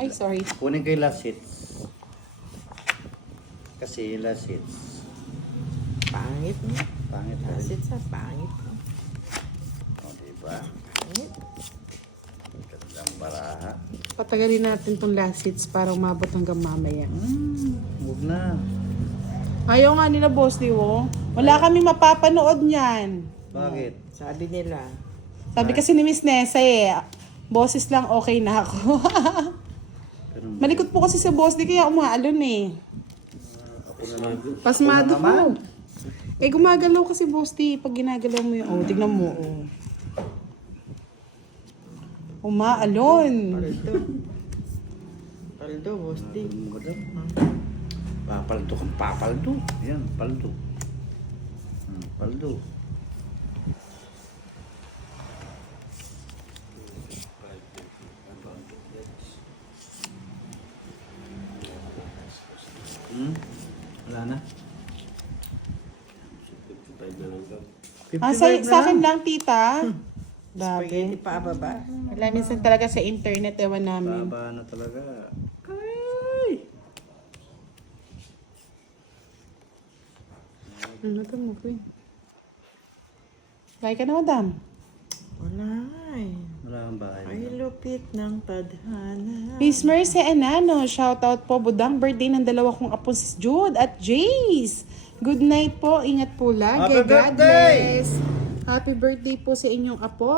Ay, sorry. Kunin ko yung last hits. Kasi yung last hits. Pangit mo. Pangit na rin. Lasit sa pangit mo. O, diba? Pangit. Gandang baraha. Patagalin natin tong last hits para umabot hanggang mamaya. Huwag na. Ayaw nga nila, boss, di wo. Wala kami mapapanood niyan. Bakit? Sabi nila. Sabi kasi ni Miss Nessa boses lang okay na ako. Ganun ba? Malikot po kasi sa boss, di kaya umaalon eh. Ako na lang. Pasmado Ako na naman. po. Gumagalaw kasi boss, di. Pag ginagalaw mo yung, tignan mo, umaalon. Paldo. Paldo, bosti. Papaldo kang papaldo. Yan, paldo. Paldo. Wala na. Sa akin lang, tita. Spaghetti Grabe. pa baba. Wala minsan talaga sa internet, ewan namin. Baba na talaga. Ano ito mo, Queen? Kaya ka na, madam. Wala eh. Wala kang bahay. Ay, lupit ng tadhana. Miss Mercy Anano, shoutout po. Budang birthday ng dalawa kong apo, si Jude at Jace. Good night po. Ingat po lagi. Happy God birthday! bless. Happy birthday po sa inyong apo.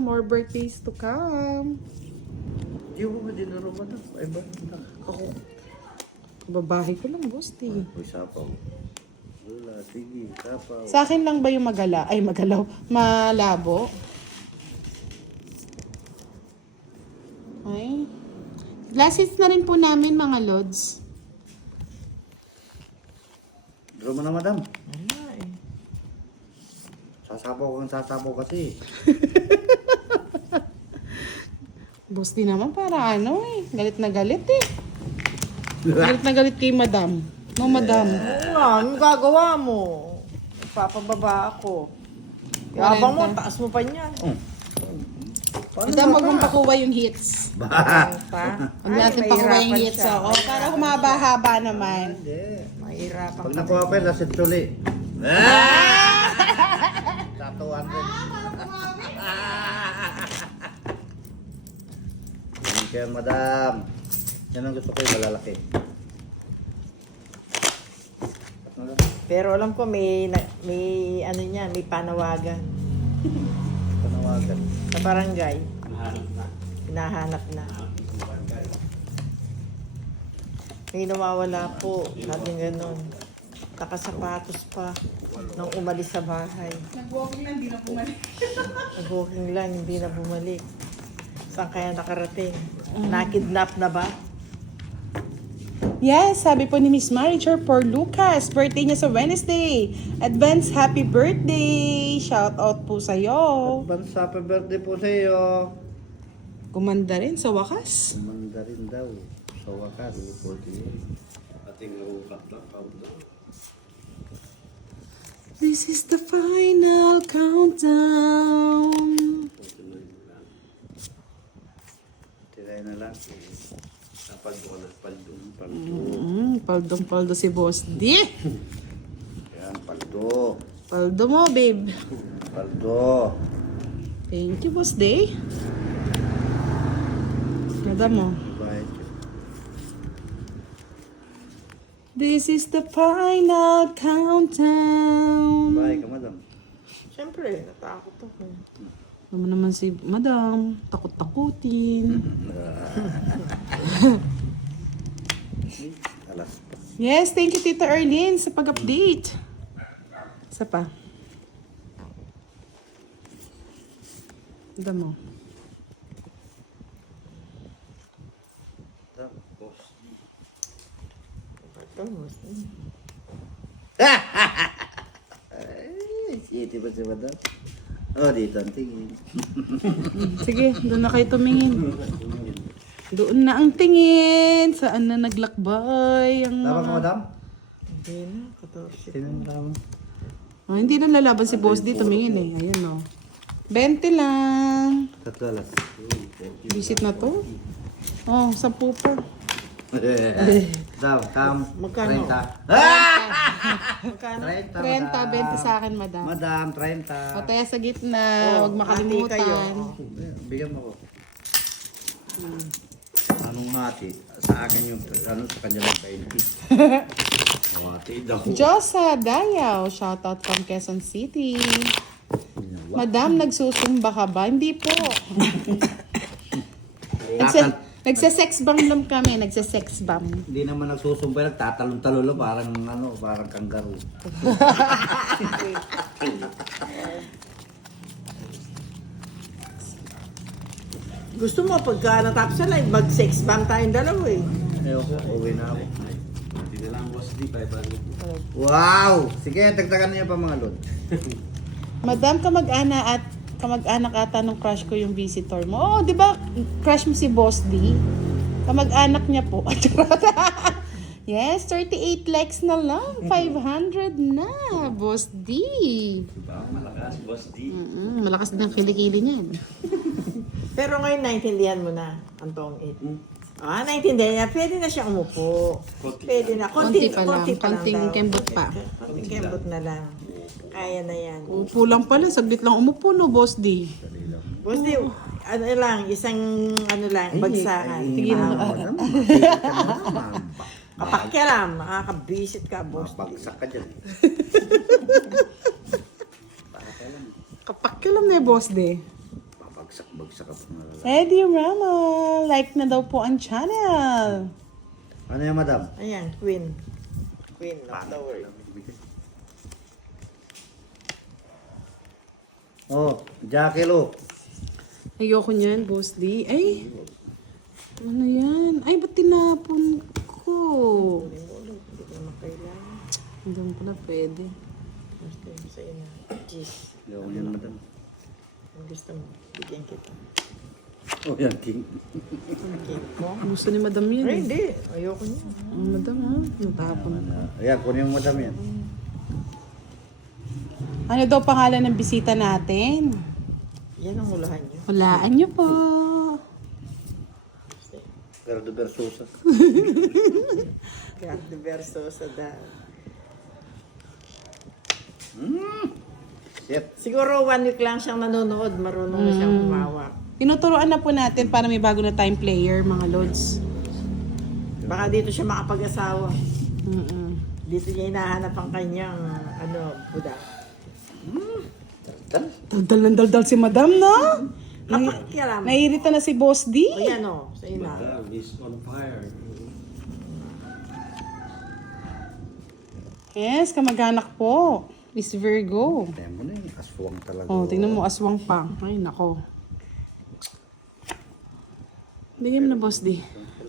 More birthdays to come. Di ko ba dinaro ba ito? Ay ba? Ako. Babahe ko lang, boss. Uy, sapaw. Wala, sige, sapaw. Sa akin lang ba yung magalaw? Malabo? Ay. Glasses na rin po namin, mga lods. Draw mo na, madam. Wala eh. Sasapaw kasi. Boss din naman para ano eh. Galit na galit eh. Galit na galit kay madam. No, madam. Oo nga, anong gagawa mo? Ipapababa ako. Yabang mo, taas mo pa niyan. Madam, huwag mong pakuha yung hits. Ano pa? Huwag natin pakuha yung hits. Oo, para humaba-haba naman. Hindi. Mahirapan Pag ka. nakuha pa yun, lasit tuli. Tatuan rin. Thank you, madam. Yan ang gusto ko yung malalaki. Pero alam ko may ano niya, may panawagan Panawagan. sa barangay. Hinahanap na. May nawawala po. Sabi ganun. Nakasapatos pa nung umalis sa bahay. Nag-walking lang, di na bumalik. Nag-walking lang, hindi na bumalik. Saan kaya nakarating? Nakidnap na ba? Yes, sabi po ni Miss Marichar for Lucas. Birthday niya sa Wednesday. Advance happy birthday. Shout out po sa'yo. Advance happy birthday po sa iyo. Gumanda rin sa wakas. Kumanda rin daw. Sa wakas. This is the final countdown. Tiray na lang. Paldong-paldo si Boss D. Yan, paldo. Paldo mo, babe. Paldo. Thank you, Boss D. Ganda mo. Bye. This is the final countdown. Bye ka, madam. Siyempre, natakot ako. Naman si Madam, takot-takutin. Alas pa. Yes, thank you Tita Erlyn sa pag-update. Isa pa. Ganda mo. Tapos. Tapos, Ay, siyete ba si madam? Oh, dito ang tingin. Sige, doon na kayo tumingin. Doon na ang tingin. Saan na naglakbay ang Tama ka, mga... madam? hindi na, 14. Sino yung tama? Oh, hindi na lalaban si Boss D. Tumingin eh. Ayun o. 20 lang. Tatlo alas. Visit na to. Oh, 10 pa. Daw, tam. Magkano? 30. Magkano? 30, 20 sa akin, madam. Madam, 30. O, tayo sa gitna. Oh, Huwag makalimutan. hati kayo. Bigyan mo ko. Anong hati? Sa akin yung, ano, sa kanya lang 20. Hati daw. Josa Dayaw, shoutout from Quezon City. Madam, nagsusumba ka ba? Hindi po. Nagsa-sex bomb lang kami, nagsa-sex bomb. Hindi naman nagsusumpay, nagtatalon-talon lang, parang ano, parang kangaroo. Gusto mo pagka natapos na live, mag-sex bomb tayong dalawa eh. Ayoko, uwi na ako. Wow! Sige, dagdagan niya pa mga lod. Madam, kamag-anak ata nung crush ko yung visitor mo. Oh, di ba crush mo si Boss D? Kamag-anak niya po. Yes, 38 likes na lang. 500 na, Boss D. Malakas, Boss D. Malakas din ang kilikili niyan. Pero ngayon naintindihan mo na ang tong 8. Naintindihan niya. Pwede na siya umupo. Pwede na. Konti pa lang. Konti Konting daw. kembot pa. Konting kembot na lang. Kaya na yan. Upo lang pala, saglit lang umupo no, Boss D. Boss Di, ano lang, isang ano lang, bagsakan. Sige na. Kapakyalam, makakabisit ka, Boss Di. Bagsak ka dyan. Kapak ka lang na, Boss D. Bagsak ka pa mga lalaki. Eddie Rama, like na daw po ang channel. Ano yan, madam? Ayan, Queen. Queen of the world. Oh, Jackie Lo. Ayoko niyan, Boss D. Ay, ano yan? Ay, ba't tinapon ko? Hindi ko naman kailangan. Hindi mo pala pwede. Gusto mo sa'yo na. Cheese. Ayoko yan, madam. Kung gusto mo, bigyan kita. Oh, yan, king. Cake mo? Gusto ni Madam yan. Ay, eh. hindi. Ayoko niya. Ang Madam ha, natapon. Ayan, kunin mo, madam yan. Ano daw pangalan ng bisita natin? Yan ang hulahan niyo. Hulaan niyo po. Gerardo Versosa. God the verso sa da. Shit. Siguro 1 week lang siyang nanonood. Marunong na siyang humawak. Tinuturoan na po natin para may bago na time player, mga lods. Baka dito siya makapag-asawa. Mm-mm. Dito niya hinahanap ang kanyang Buddha. Daldal ng daldal si Madam, no? Kapakyalam. Naiirita na si Boss D. O yan o, sa'yo na. Madam is on fire. Yes, kamag-anak po. Miss Virgo. Tingnan mo na yun, aswang talaga. Oh, tingnan mo, aswang pa. Ay, nako. Bigyan mo na, Boss D.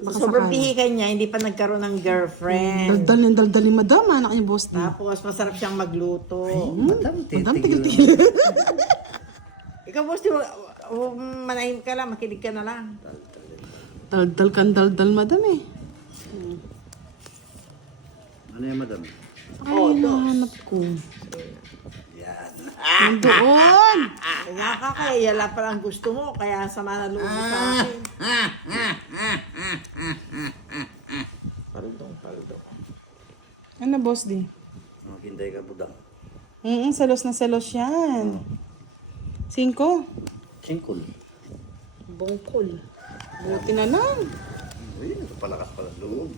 Baka Sobrang sakali. pihikan niya, hindi pa nagkaroon ng girlfriend. Daldal ng daldal ni Madam, anak niya, Boss D. Tapos masarap siyang magluto. Madam, Madam, titigil tigil-tigil. Ikaw, boss, manahim ka lang, makinig ka na lang. Daldal kan daldal, Madam eh. Ano yan, madam? Ay, hinahanap ko. Nandoon! Kaya ka, kaya yala pa lang gusto mo, kaya sama na loob mo sa akin. Paldong. Ano, Boss D? Maghintay ka, budang. Selos na selos yan. 5. Singkol. Bungkol. Buti na lang. Uy, palakas pala loob.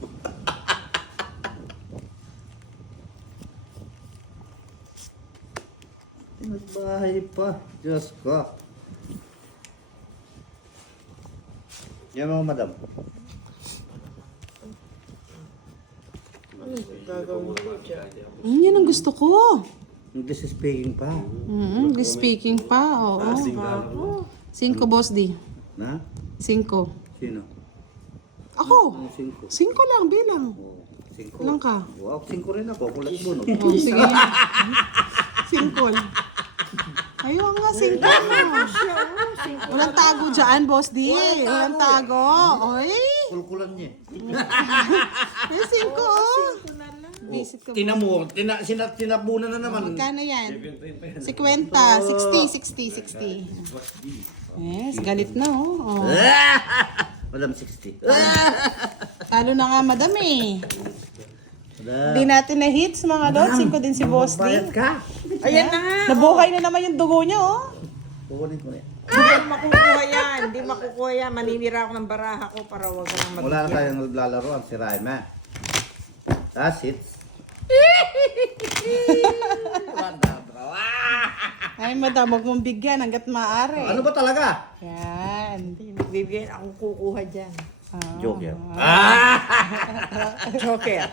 Nagbahay pa. Diyos ko. Yan mo, madam. Ano gagawin ko dyan? Yan ang gusto ko. English speaking pa. Speaking pa, oo. 5, Boss D. Na? 5. Sino? Ako. Ano 5? 5 lang, bilang. Oh, 5. Ilang ka? Wow, 5 rin ako. Kulat mo, no? Oh, sige. 5. Ayun nga, 5. Walang tago dyan, Boss D. Walang tago. Oy. Kulkulan niya. May 5, oh. Visit ka. Tinamo, tinabunan na naman. Magkano yan? 50, 60. Yes, galit na, oh. Madam 60. Talo na nga, madam eh. Madam. Hindi natin na hits mga lods. 5 din si Boss D. Bayad ka. Ayan na nga. Nabuhay na naman yung dugo niya, oh. Kukunin ko na yan. Hindi makukuha yan. Hindi makukuha yan. Maninira ako ng baraha ko para wag ka nang Wala na mabigyan. tayong naglalaro ang si Raima. That's it. Ay, madam, huwag mong bigyan hanggat maaari. Ano ba talaga? Yan. Bibigyan akong kukuha dyan. Ah. Joke yan. Joker.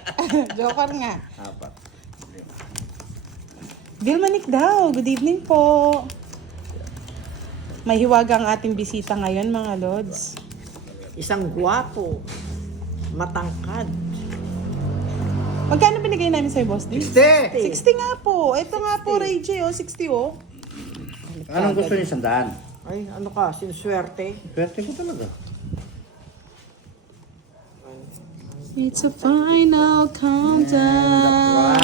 Joker nga. Apat. Vilmanik daw, good evening po. May hiwaga ang ating bisita ngayon, mga lods. Isang gwapo. Matangkad. Magkano binigay namin sa'yo, Boss D? 60! 60 nga po. Ito nga po, Ray J, oh, 60 oh. Anong gusto niyo, 100? Ay, ano ka? Sinswerte. Swerte ko talaga. It's a final countdown.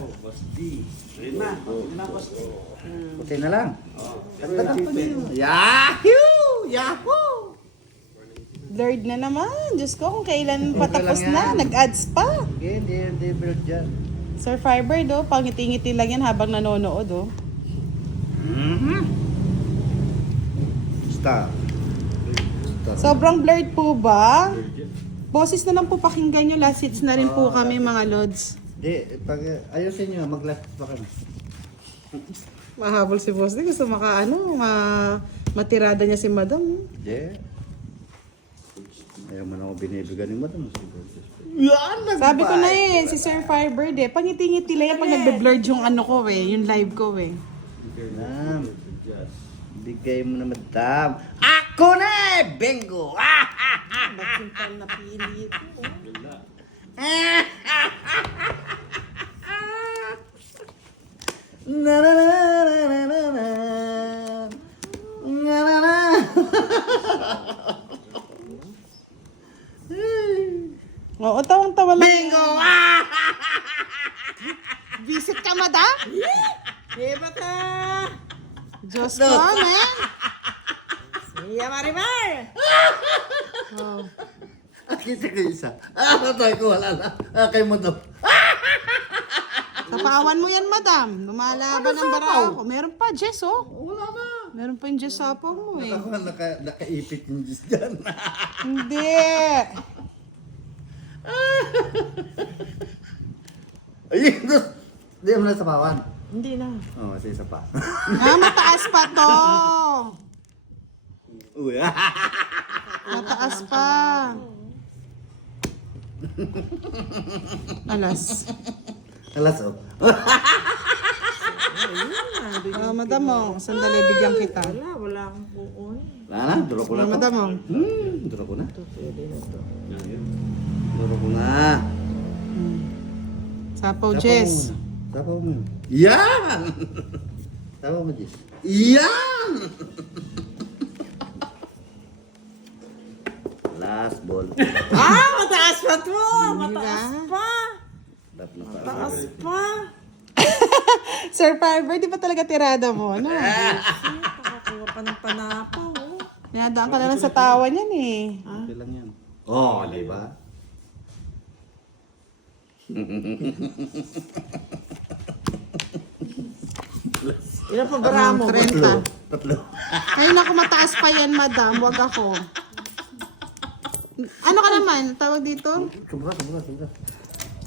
Oh, Boss D. Rima. Rima, Boss D. Puti na lang. Yahoo! Yahoo! Blurred na naman. Diyos ko, kung kailan Okay patapos lang yan. na. Nag-ads pa. Okay, hindi build dyan. Sir Fiber, do, pangiti-ngiti lang yan habang nanonood, oh. Stop. Stop. Sobrang blurred po ba? Boses na lang po pakinggan nyo. Last hits na rin po kami, mga lods. Di, pag ayusin nyo, mag-last pa kami. Mahabol si Boss D. Gusto matirada niya si Madam. Di. Ayaw man ako binibigyan ni Madam. Sabi ko na si Sir Firebird pangiti-ngiti lang yan pag nagbe-blurred yung ano ko yung live ko Madam, bigay mo na Madam. Ako na eh! Bingo! Magsimpal na pili ito. Na na na na na na na. Na na na. Oo, tawang-tawa lang. Bingo! Visit ka, Madam? Diba ka? Diyos ko, man. Siya Marimar! Oh. Kita ko isa. Patay ko, wala na. Kay Madam. Tapawan mo yan, Madam. Lumalaban ang bara ko. Meron pa, Jess, oh. Wala na. Meron pa yung Jess sapaw mo, eh. Ako nakaipit yung Diyos dyan. Hindi. Ayun, hindi mo na sapawan. Hindi na. Oo, isa pa. Mataas pa to. Uy, Mataas pa. Alas. alas oh. Madam, oh. Sandali, bigyan kita. Wala akong kukunin. Wala na, duro ko na to. Madam, oh. Duro ko na. Pwede na to. Duro ko na. Sapaw, Jess. Sapaw mo yun. Yan! Sapaw mo, Jess. Yan! Last ball. Mataas pa to! Mataas pa! Mataas pa! Sir Fiber, di ba talaga tirada mo? Ano? Nakakuha pa ng panapaw. Pinadaan ka na lang sa tawa niyan, eh. Okay lang yan. Oh, di ba? Ilan pa bara mo? 30. Tatlo. Ay, naku, mataas pa yan, Madam. Wag ako. Ano ka naman? Tawag dito? Sobra.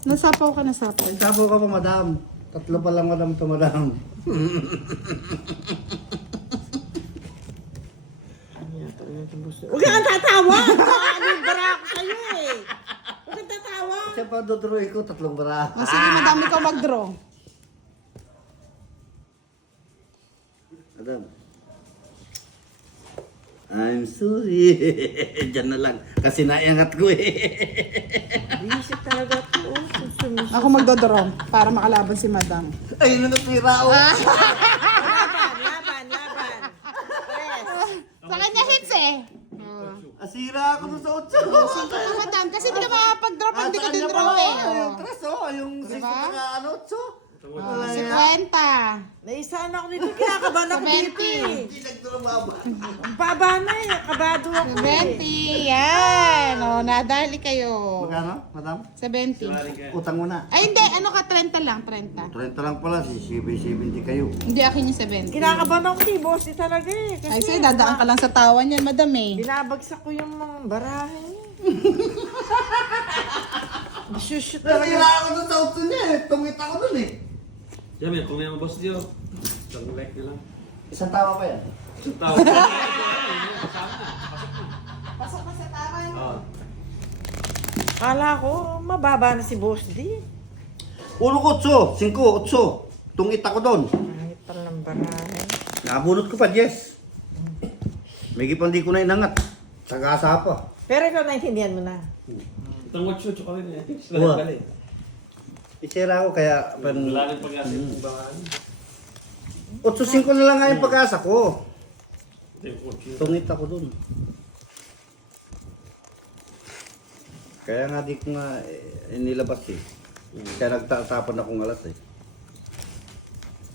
Nasapaw ka, nasapaw. Sapaw ka pa, madam. Tatlo pa lang, madam, to madam. Huwag kang tatawa! Ano yung bara ko sa'yo eh! Huwag kang tatawa! Siya pa dodroy ko, tatlong bara. O, sige, Madam, ikaw mag-draw. Madam. I'm sorry. Diyan na lang. Kasi naiangat ko eh. Visit talaga to. Sumis. Ako magdodraw para makalaban si Madam. Ay, nanatira ako. Laban! Tres! Sa kanya hits eh. Asira ako sa otso. Sige Madam, kasi di ka makapag-draw pag di ka din draw eh. Yung tres, oh. Yung Diba? six na ano, otso. Ay, 50. naisaan ako dito, kinakabahan ako dito eh. Hindi nagtrabaho. Ang baba na eh, kabado ako eh. 70. Yan. O, nadali kayo. Magkano, madam? 70. Utang mo na. Ay, hindi. Ano ka? 30 lang. 30. 30 lang pala, si 70 kayo. Hindi, akin yung 70. Kinakabahan ako di, boss, talaga eh. Kasi Ay, sa'yo, dadaan ka lang sa tawa niyan, madam eh. binabagsak ko yung mga barahe. Shoot Nasira talaga. ako doon sa auto niya eh. Tungit ako doon eh. Diyan, may kung may mga boss Dio. Isang like na lang. Isang tawa pa yan. Isang tao. Pasok ka sa tawa niyo. Oo. Kala ko, mababa na si Boss D. 1, 8, 5, 8. Tungit ako doon. Kahit pala ng barahe. Nakabunot ko pa, Jess. May gipang di ko na inangat. Tagasa pa. Pero ikaw naintindihan mo na. Itong watch ko rin eh. Uwa. Balik. Isira ko kaya... Wala nang pag-asa yung bangaan. 8-5 na lang nga yung pag-asa ko. Ito yung watch yun. Tungit ako doon. Kaya nga di ko nga inilabas eh. Kaya nagtatapon akong alas eh.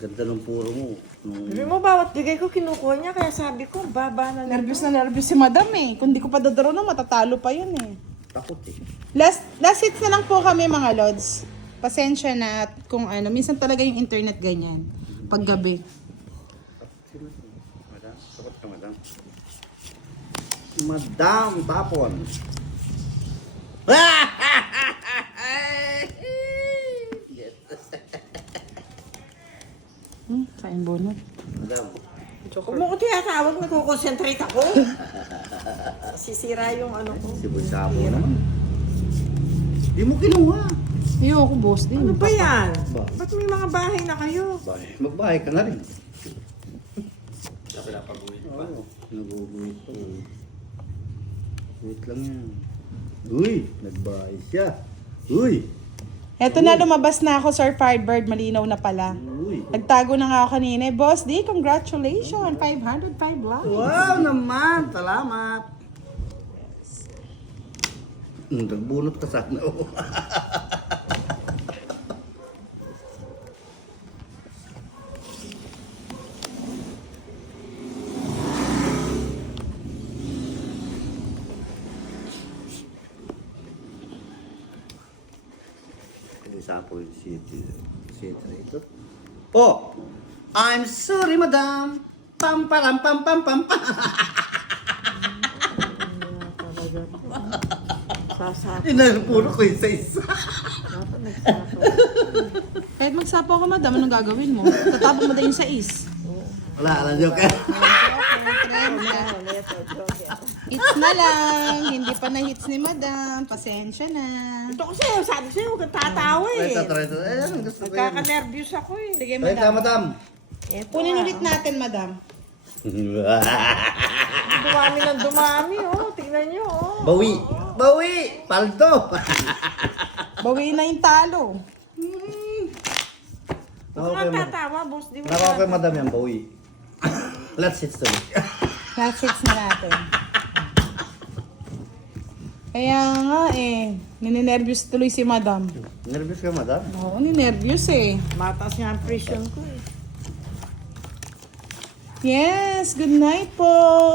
Ganda ng puro mo. Sabi mo, bawat bigay ko kinukuha niya, kaya sabi ko, baba na lang. Nervous na nervous si madam eh. Kung di ko pa dadaro na, matatalo pa yun eh. Takot eh. Last hits na lang po kami mga lods. Pasensya na at kung ano. Minsan talaga yung internet ganyan. Paggabi. Madam, takot ka madam. Madam, tapon. Kain bunot. Madam, Huwag mo ko tinatawag, nagko-concentrate ako. Sisira yung ano ko. si Bunsapo naman. Di mo kinuha. Ayoko, boss din. Ano ba yan? Ba? Ba't may mga bahay na kayo? Bahay. Magbahay ka na rin. Kaya pinapag-uwi pa. Oo, naguguhit pa. Wait lang yan. Uy, nagbahay siya. Uy, Eto na, lumabas na ako, Sir Firebird. Malinaw na pala. uy. Nagtago na nga ako kanina. Boss D, congratulations. 505 likes. Wow naman, salamat. Nagbunot ka sana. Oh. Isa po yung city ito. Oh! I'm sorry, madam. Pam param pam pam pam pam. Sasapo. Inalpuro ko isa-isa. Dapat nagsapo. Kahit magsapo ka, madam, anong gagawin mo? Tatapon mo din yung sais. Wala, alam nyo ka. Hits na lang. Hindi pa na hits ni madam. Pasensya na. Ito kasi, sabi sa'yo, huwag kang tatawa eh. Try ito. Ayan, gusto ko yan. Nagkaka-nervous ako eh. Sige, Try ka, madam. madam. Eto, Kunin ulit natin, madam. Dumami ng dumami, oh. Tingnan nyo, oh. Bawi. Bawi! Paldo! Bawiin na yung talo. Huwag kang tatawa, boss. Di mo Nako kay madam yan, bawi. Let's hit tuloy. Last hits na natin. Kaya nga eh, ninenervyos tuloy si madam. Nervous ka, madam? Oo, ninenervyos eh. Mataas nga ang presyon ko eh. Yes, good night po,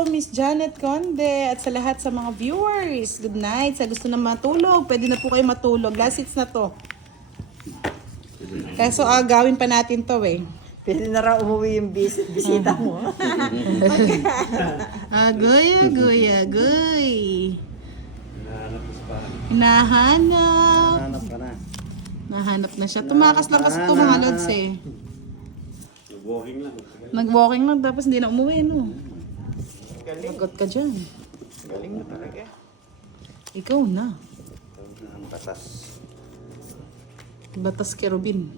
Miss Janet Conde, at sa lahat sa mga viewers. Good night. Sa gusto na matulog, pwede na po kayo matulog. Last hits na to. Kaso gawin pa natin to eh. Pwede na raw umuwi yung bisita mo. Agoy, agoy, agoy. Hinahanap ko sa parang. Hinahanap. Hanap ka na. Nahanap na siya. Tumakas lang kasi ito mga lods eh. Nag-walking lang. Nag-walking lang tapos hindi na umuwi, no? Galing. Lagot ka dyan. Galing na talaga. Ikaw na. Ang batas. Batas kerubin.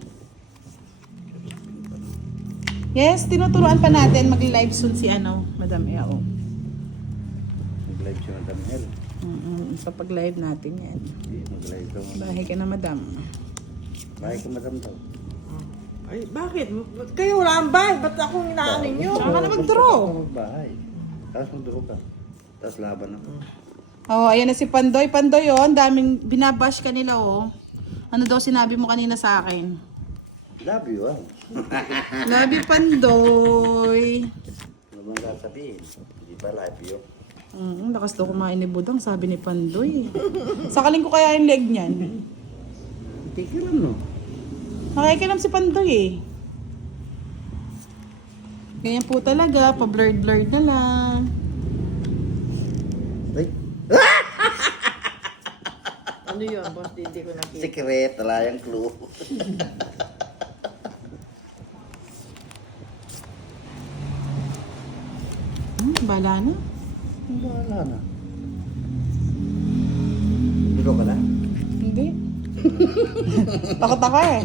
Yes, tinuturuan pa natin mag-live soon si Madam Yao. Mag-live siya, madam Hel. Sa pag-live natin yan. Mag-live ka, madam. Bahay ka na, madam. Bahay ka, madam daw. Ay, bakit? Kayo wala ang bahay. Ba't akong inaano nyo? Saka na mag-draw. Magbahay. Tapos mag-draw ka. Tapos laban ako. Oh, ayan na si Pandoy. Pandoy, oh. Ang daming binabash ka nila, oh. Ano daw sinabi mo kanina sa akin? Love you, ah. Love you, Pandoy. Ano bang sasabihin? Hindi ba love you? Lakas daw kumain ni Budang, sabi ni Pandoy. Sakaling ko kaya yung leg niyan. Tigilan, no? Nakikilam si Pandoy eh. Ganyan po talaga, pa-blurred na lang. Ay, Ano yun, boss? Hindi ko nakita. secret, wala yung clue. Bala na. Wala na. Ikaw ba na? Hindi. Takot ako eh.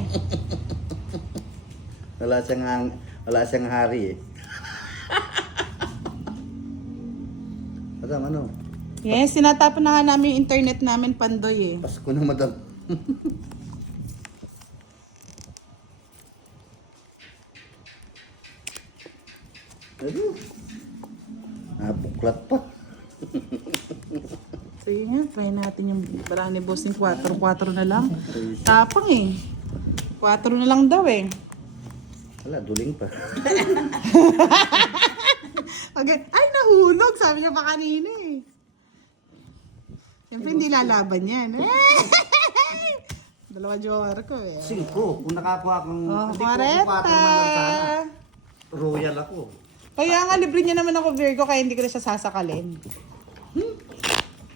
Wala siyang hari eh. Madam, ano? Yes, sinatapon na nga namin yung internet namin, Pandoy eh. Pasko na, madam. Ano? Buklat pa. Sige nga, try natin yung bala ni Boss yung 4 na lang. Tapang eh. 4 na lang daw eh. Wala, duling pa. Ay, nahulog! Sabi niya pa kanina eh. Siyempre hindi lalaban yan. Dalawa jower ko eh. 5. Kung nakakuha kang... Oh, hindi ko kung 4 man lang sana. 40. Royal ako. Kaya nga, libre niya naman ako Virgo, kaya hindi ko na siya sasakalin.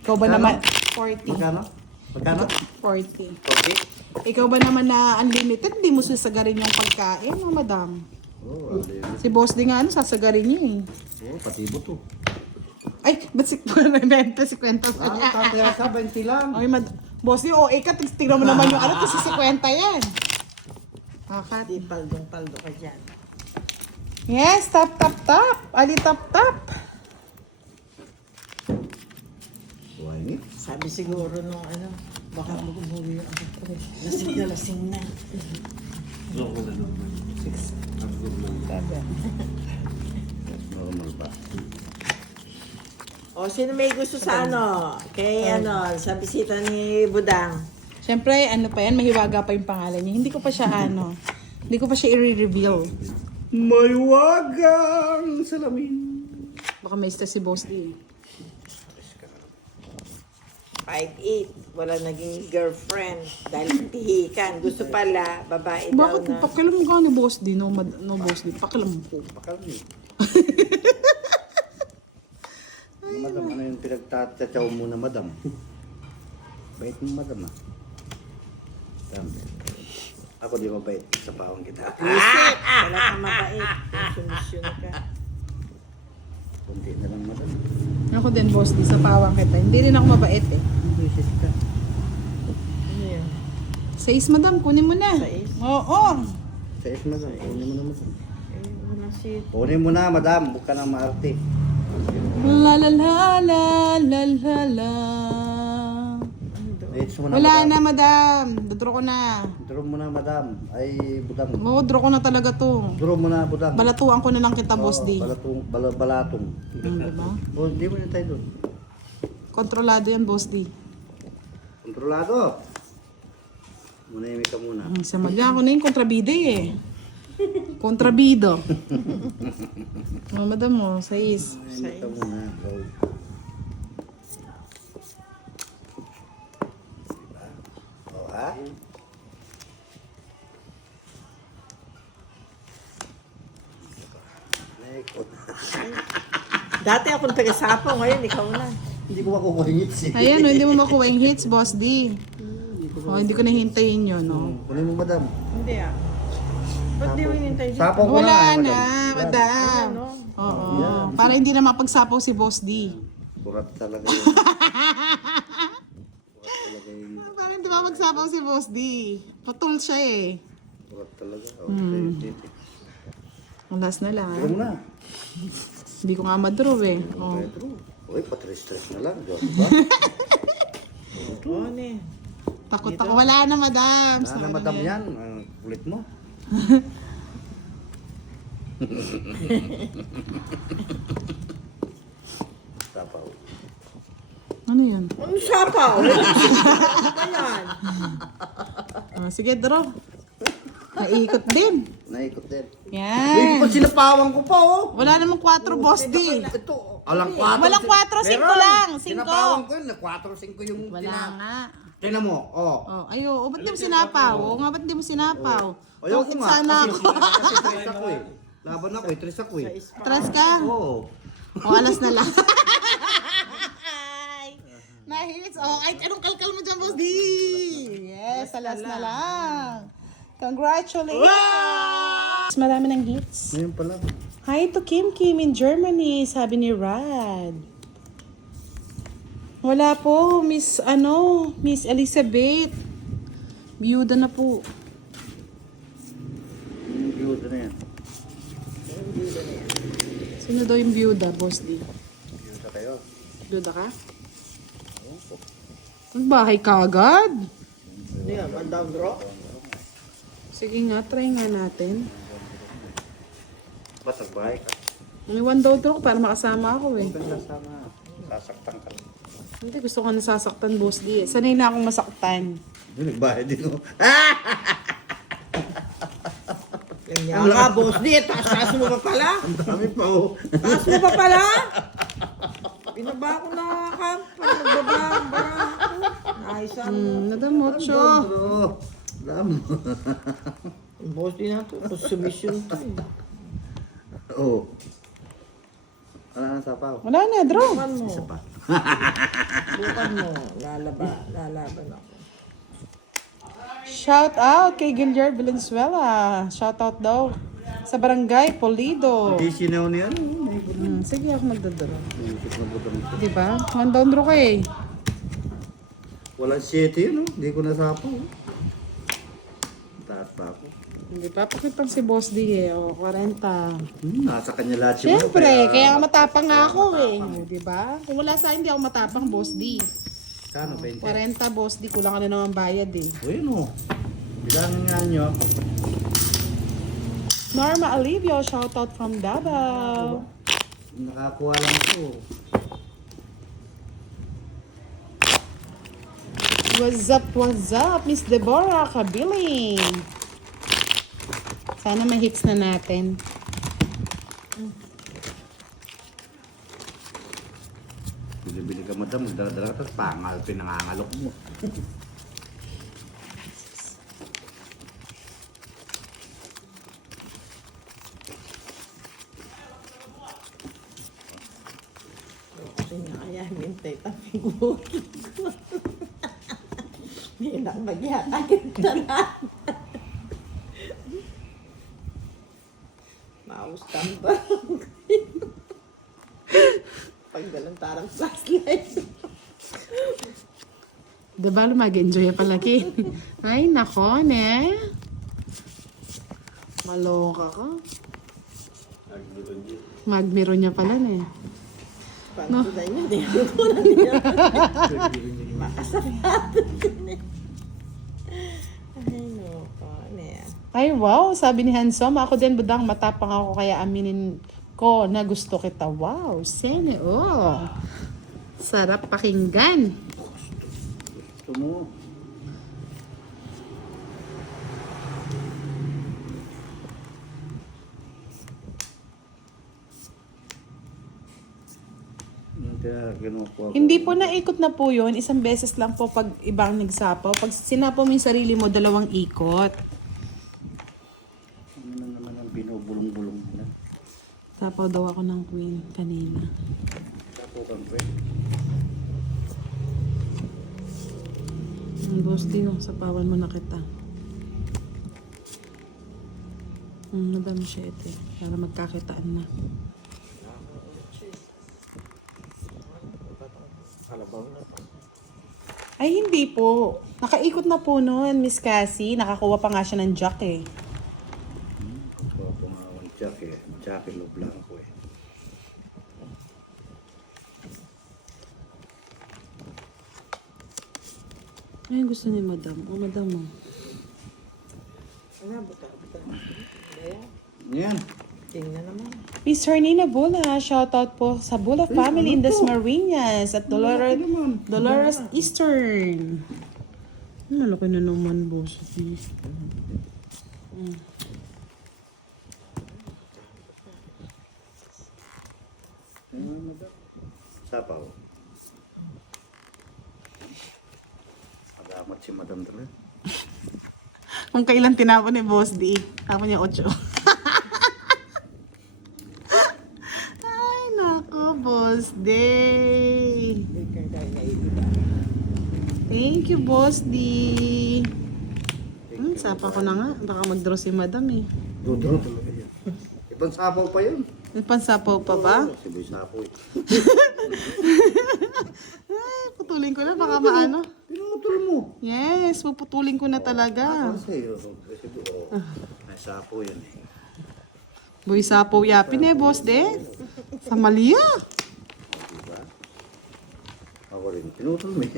Ikaw ba Magkano? naman? 40. Magkano? Magkano? 40. Okay. Ikaw ba naman na unlimited, di mo sasagarin yung pagkain, no, madam? Oh, Si Boss din nga, ano, sasagarin niya eh. patibo to. Ay, ba't si Kwenta? Si Kwenta. Tataya ka, 20 lang. Okay, Boss di, OA ka, tignan mo naman yung ano, kasi si Kwenta yan. Kakat. Di paldong-paldo ka dyan. Yes, tap. Ali, tap. Why? Sabi siguro nung ano, baka mag-umuwi ako. Lasing na lasing na. Loko na naman. 6. Normal ba? O, sino may gusto sa ano? Kay ano, sa bisita ni Budang. Siyempre, ano pa yan, mahiwaga pa yung pangalan niya. Hindi ko pa siya hindi ko pa siya i-reveal. May wagang salamin. Baka may stress si Boss D. 5'8", wala naging girlfriend dahil sa tihikan. Gusto pala, babae daw Bakit? na. Pakialam mo ka ni Boss D, no Boss D. Pakialam mo. Pakalmi. Madam, ano yung pinagtatsaw mo na, madam? Bait mo, madam, ah. Ako di mabait sa pawang kita. Isip, wala kang mabait. Konsumisyon ka. Kunti na lang, madam. Ako din, Boss D, sa pawang kita. Hindi rin ako mabait eh. Bisis ka. Ano yun? 6, madam, kunin mo na. 6? Oo. Sa is, madam. Kunin mo na, madam. Eh, wala si... Kunin mo na, madam. Huwag ka nang maarte. La la la la la la la. Dates mo na, Wala madam. na, madam. Dodro ko na. Draw mo na, madam. Ay, budang. Oo, draw ko na talaga to. Draw mo na, budang. Balatuan ko na lang kita, Boss D. Balatong. Diba? Oh, hindi mo na tayo doon. Kontrolado yan, Boss D. Kontrolado. Manahimik ka muna. Sa magya ako na yung kontrabida eh. Kontrabido. Oh, madam mo, 6. Manahimik ka muna. Go. Diba? Oh, ha? Naikot. Dati akong taga-sapo, ngayon ikaw na. Hindi ko makukuhingit si. Ayan, no, hindi mo makuha yung hits, Boss D. Oh, hindi ko nahintayin yun, no. Kunin mo, madam. Hindi ah. Ba't di mo hinintay dyan? Sapaw ko Wala na, na, Yan. madam. Ano? Oo. Yan. Para hindi na mapagsapaw si Boss D. Kurat talaga yun. Kurat talaga yun. Para hindi mapagsapaw si Boss D. Patul siya eh. Kurat talaga. Okay. Ang last na lang. Draw mo na. Hindi ko nga madraw eh. Oh. Pedro. Uy, patri-stress na lang. Diba? Oo, ne. Takot ako. Wala na, madam. Wala na, madam yan. Ang kulit mo. Tapaw. Ano yun? Ano sapaw? Ano ba yan? Sige, draw. Naikot din. Naikot din. Yan. Ikot sinapawan ko pa, oh. Wala namang 4 boss D. Ito, alang 4. Walang 4, 5 lang. 5. Sinapawan ko yun, 4-5 yung Wala nga. Tingnan mo, oh. Oh, ayo, ba't di mo sinapaw? Oo nga, ba't di mo sinapaw? Ayaw ko Bakit nga. sana ako? Kasi tres ako eh. Laban ako eh, tres ako eh. Atras ka? Oo. O, alas na lang. Nahits. Oh, ay, anong kalkal mo dyan, boss D? Yes, alas na lang. Congratulations! Marami ng hits. Ngayon pala. Hi to Kim Kim in Germany, sabi ni Rad. Wala po, Miss Elizabeth. Biyuda na po. Yung biyuda na yan. Sino daw yung biyuda, boss D? Biyuda kayo. Biyuda ka? Magbahay ka agad? Ano yan? Down draw? Sige nga, try nga natin. Ba't nagbahay ka? May one down draw para makasama ako eh. Huwag kang nasama. Sasaktan ka lang. Hindi, gusto ko nasasaktan, boss D. Sanay na akong masaktan. Nagbahay din oh. Ganyan ka, boss di. Taas mo pa pala. Ang dami pa oh. Taas mo pa pala. Binaba ko na kamp. Nagbaba ako. Naisan mo. Nadamot siya. Bro. Damo. Yung boss di na to. Submission to. Oh. Wala na sapaw. Wala na, draw. Bukan mo. Isa pa. Bukan mo. Lalaban ako. Shout out kay Gilliard Valenzuela. Shout out daw sa barangay Polido. Hindi sinaw niyan. Sige, ako magdadala. Ikot na butang ito. Diba? One down draw ka eh. Walang 7 yun oh. Hindi ko nasapaw. Taas pa ako. Hindi pa, pakitang si Boss D eh. O, 40. Nasa kanya lahat yung Siyempre, kaya nga matapang nga ako eh. Diba? Kung wala sa akin, hindi ako matapang, Boss D. Kano 20? 40, Boss D. Kulang ka na naman bayad eh. O yun oh. Bilangin nga nyo. Norma Alivio, shout out from Davao. Nakakuha lang ko. What's up, Miss Deborah Kabiling? Sana ma-hits na natin. Bili-bili ka madam, magdadala ka, tapos pangal, pinangangalok mo. Kasi nga kaya hintay tabi ko. Hindi na magyatagin na lang. Maustan ba? Pagdalantarang flashlight. Diba, mag-enjoy palagi. Ay, nako, ne? Maloka ka. Magmiro niya pala, ne? Paano na niya? Hindi ko na niya. Makasarap. Ay, no. Ano yan? Ay, wow, sabi ni Hansom, ako din budang matapang ako kaya aminin ko na gusto kita. Wow, sene, oh. Sarap pakinggan. Gusto mo. Kaya kinukuha ko. Hindi po naikot na po yun. Isang beses lang po pag ibang nagsapaw. Pag sinapaw mo yung sarili mo, 2 ikot. Ano na naman ang binubulong-bulong na. Sapaw daw ako ng queen kanina. Tapukan ko Ang boss din, sapawan mo na kita. Madami siya ito eh. Para magkakitaan na. Ay, hindi po. Nakaikot na po noon, Miss Cassie. Nakakuha pa nga siya ng jack eh. Kuha ko nga ang jacket. Jacket lo blanco eh. Ay, gusto ni Madam. Oh, Madam mo. Ano, buta-buta. Ayan. Yan. Tingnan naman. Miss Hernina Bula, shoutout po sa Bula family in Dasmariñas at Dolores Eastern. Malaki na naman, boss. Sapaw. Agamat si Madam Dre. Kung kailan tinapon ni Boss D. Tapon niya 8. Ay, nako, Boss D. Thank you, Boss D. Sapa ko na nga. Baka mag-draw si Madam eh. Dudro talaga yan. Ibang sapaw pa yun. May pansapaw pa ba? Siboy sapaw eh. Ay, putulin ko na. Baka maano. Pinutol mo. Yes, puputulin ko na talaga. Kasi, may sapaw yan eh. Boy, sapaw yapin eh, Boss D. Sa Malia. Diba? Ako rin. Pinutol mo eh.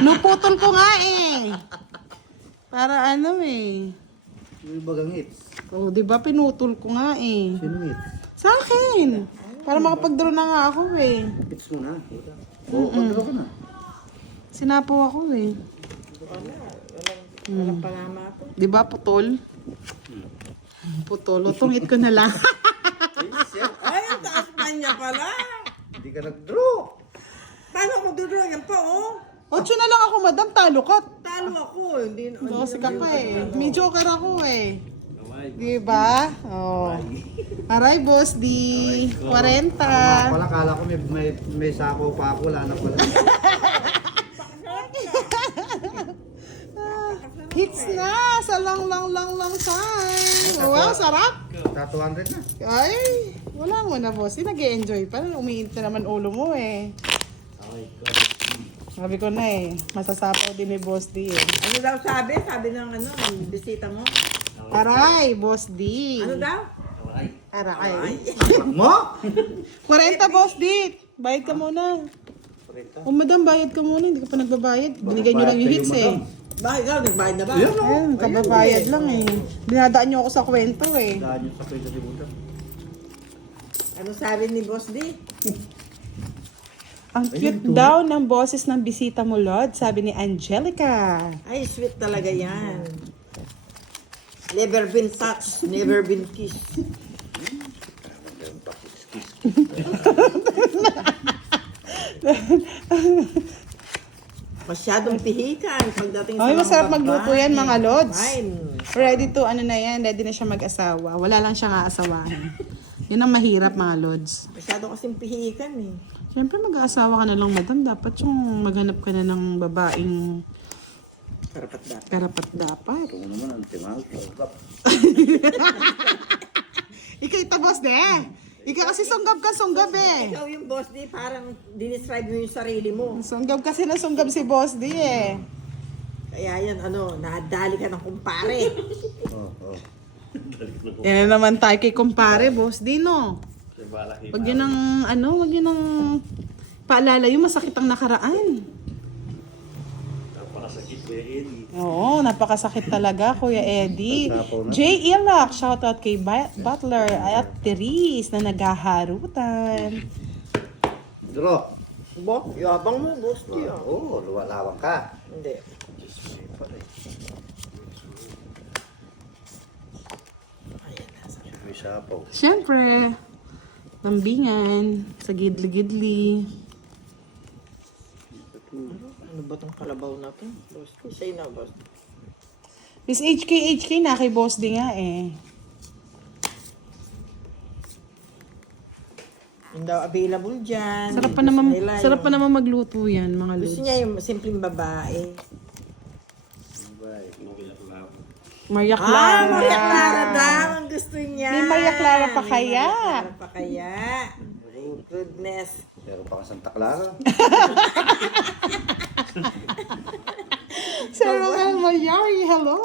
Nuputol ko nga eh. Para ano eh. Yung bagang hits. Oh, 'di ba pinutol ko nga eh. Sino hits? Sa akin. Para makapag-draw na nga ako eh. Hits mo na. Oo, pag-draw ka na. Sinapo ako eh. Walang panama po. 'Di ba putol? Putol. Tungit ko na lang. Ay, ang taas pa niya pala. Hindi ka nag-draw. Paano ako magdodro? Yan pa, oh. 8 na lang ako, madam. Talo ka. Talo ako. Hindi na. Boss ka pa eh. May joker ako eh. 'Di ba? Oh. Aray, Boss D. 40. Pala, kala ko may sapaw pa ako. Wala na pala. Hits na! Sa lang time! Wow, sarap! Sa 200 na. Ay, wala mo na, boss. Nag-e-enjoy pa. Umiinit na naman ulo mo eh. Sabi ko na eh, masasapaw din ni Boss D eh. Ano daw sabi? Sabi ng ano, ng bisita mo? Aray, Boss D. Ano daw? Aray. Mo? 40, Boss D. Bayad ka muna. Oh, madam, bayad ka muna. Hindi ka pa nagbabayad. Binigay nyo lang yung hits eh. Bakit ikaw? Nagbayad na ba? Yan o. Ayun, kababayad lang eh. Dinadaan nyo ako sa kwento eh. Daan yung sa kwento ni Buddha. Ano sabi ni Boss D? Ang cute daw ng boses ng bisita mo, Lord, sabi ni Angelica. Ay, sweet talaga yan. Never been touched, never been kissed. Masyadong pihikan pagdating sa Ay, mga masarap babae. magluto yan, mga lods. Fine. Ready to, ano na yan, ready na siya mag-asawa. Wala lang siyang aasawahan. Yun ang mahirap, mga lods. Masyado kasing pihikan eh. Siyempre, mag-aasawa ka na lang, madam. Dapat yung maghanap ka na ng babaeng Karapat dapat. karapat-dapat. Ito mo naman ang timahal. Ikaw ito, boss, de. Ikaw kasi sunggab eh. Ikaw yung Boss D, parang dinescribe mo yung sarili mo. Sunggab kasi na sunggab si boss, de eh. Kaya yan, ano, nadali ka ng kumpare. Oo. Yan na naman tayo kay kumpare, boss, di no. Wag yun ang, wag yun ang paalala yung masakit ang nakaraan. Napakasakit Kuya Eddie. Oo, napakasakit talaga, Kuya Eddie. Tapo na. Jay Ilak, shoutout kay Butler at Therese na naghaharutan. Draw. Bo, yabang mo, Boss D. ah. Oo, luwalawang ka. Hindi. May sapaw. Siyempre, lambingan, sa gidli-gidli. Ano ba tong kalabaw na to? Boss D, say na, Boss D. Miss HK na kay Boss D nga eh. Yung daw available dyan. Sarap pa Gusto naman, nila sarap pa yung- naman magluto yan, mga Gusto lods. niya yung simpleng babae. Maria Clara. Maria Clara daw ang gusto niya. May Maria Clara pa kaya? Maria Clara pa kaya? My goodness. Meron pa ka Santa Clara. Sir Romel Mayari, hello.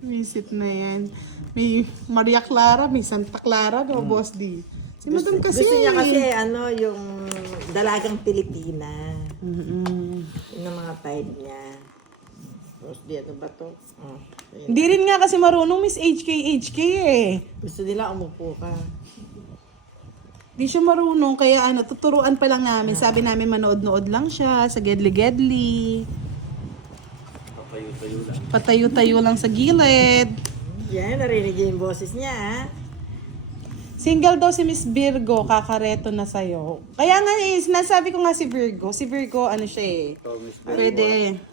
Visit na yan. May Maria Clara, may Santa Clara, no, Boss D. Si Madam kasi. Gusto niya kasi ano, yung dalagang Pilipina. Mm-mm. Yun ang mga type niya. Boss D, ano ba to? Oh, ayun. Hindi rin nga kasi marunong Miss HK eh. Gusto nila umupo ka. Di siya marunong, kaya tuturuan pa lang namin. Sabi namin manood-nood lang siya sa gedli-gedli. Papayo-tayo lang. Patayo-tayo lang sa gilid. Yan, narinig niyo yung boses niya, ha? Single daw si Miss Virgo, kakareto na sa'yo. Kaya nga eh, sinasabi ko nga si Virgo. Si Virgo, ano siya eh. So, Miss Virgo, Pwede.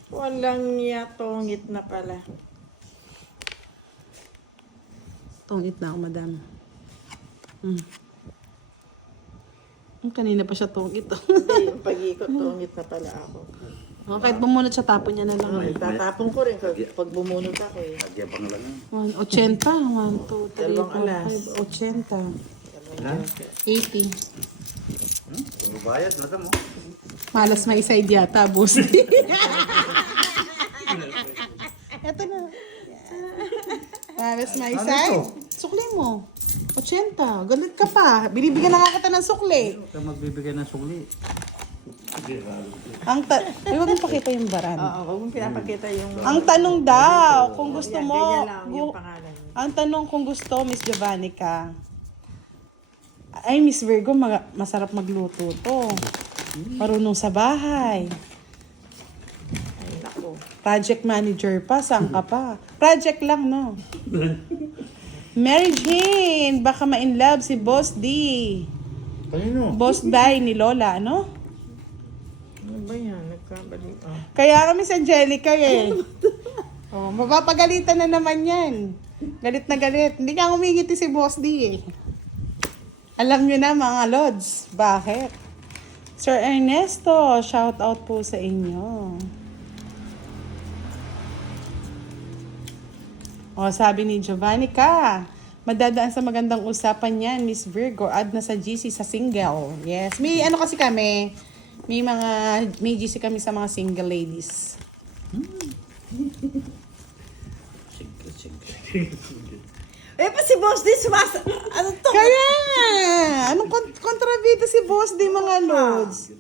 Walang niya, tongit na pala. Tungit na ako, madam. Kanina pa siya tungit. Hindi, yung pag-ikot, tongit na pala ako. Kahit bumunot siya, tapon niya na lang. Tatapon ko rin pag bumunot ako eh. Nagyabang lang. 80. 1, 2, 3, Dalawang 4, alas. 5, 80. Ilan? 80. Puro bayad, madam mo. Malas may side yata, Boosty. Eto na. Malas may Ano side. ito? Sukli mo. 80. Galit ka pa. Binibigyan na nga kita ng sukli. Huwag kang magbibigay ng sukli. Ay, wag mo pakita yung baran. Oo, huwag mong pinapakita yung... Ang tanong daw, kung gusto Yan, mo, ganyan lang yung pangalan niya. ang tanong kung gusto, Miss Jovannica. Ay, Miss Virgo, masarap magluto to. Marunong sa bahay. Ay, naku. Project manager pa, saan ka pa? Project lang, no? Mary Jane, baka ma-in-love si Boss D. Kanino? Boss Day ni Lola, no? Ano ba yan? Nagkabali. Ah. Kaya kami sa Angelica eh. Oh, mapapagalitan na naman yan. Galit na galit. Hindi nga umingiti si Boss D eh. Alam nyo na mga Lods, bakit? Sir Ernesto, shout out po sa inyo. O, sabi ni Jovannica, madadaan sa magandang usapan yan, Miss Virgo, add na sa GC sa single. Yes. May ano kasi kami, may GC kami sa mga single ladies. Eh, pa si Boss din ano to? Kaya nga! Anong kontrabida si Boss di mga Lods?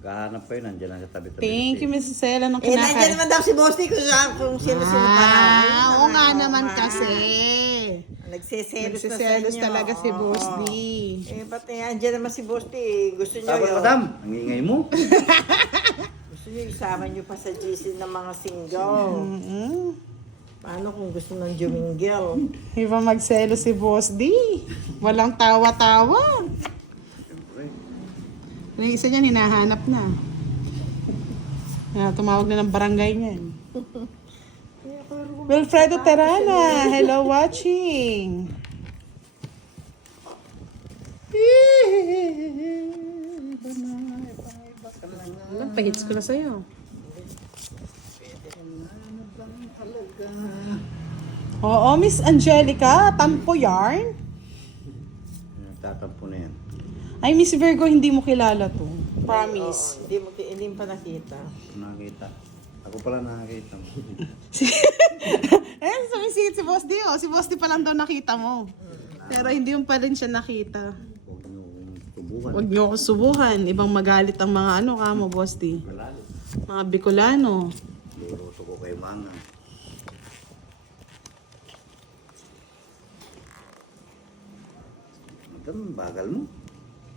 Kahanap pa yun, nandiyan lang sa tabi-tabi. Thank you, Miss Cela, nung Eh, nandiyan kinakain. naman daw si Boss din kung sino-sino pa. Oo nga naman kasi. Nagsiselos na sa Nagsiselos inyo. talaga si Boss D. Eh, ba't nandiyan naman si Boss D? Gusto nyo Tapos, yun? madam, ang ingay mo. Gusto nyo isama nyo pa sa GC ng mga single. Paano kung gusto ng jumingle? Iba magselo si Boss D. Walang tawa-tawa. Yung isa niyan, hinahanap na. Tumawag na ng barangay niyan. Wilfredo Terana, hello watching. Pahits ko na sa'yo. Oo, Miss Angelica, tampo yarn. Tatampo na yan. Ay, Miss Virgo, hindi mo kilala to. Promise. Oo, hindi mo pa nakita. Nakakita. Ako pala nakakita mo. Sumisigit si Boss D, oh. Si Boss D pa lang daw nakita mo. Pero hindi mo pa rin siya nakita. Huwag niyo akong tubuhan. Huwag niyo ako subuhan. Ibang magalit ang mga ano ka mo, Boss D. Mga Bicolano. Luruto ko kay Manga. Madam, bagal mo.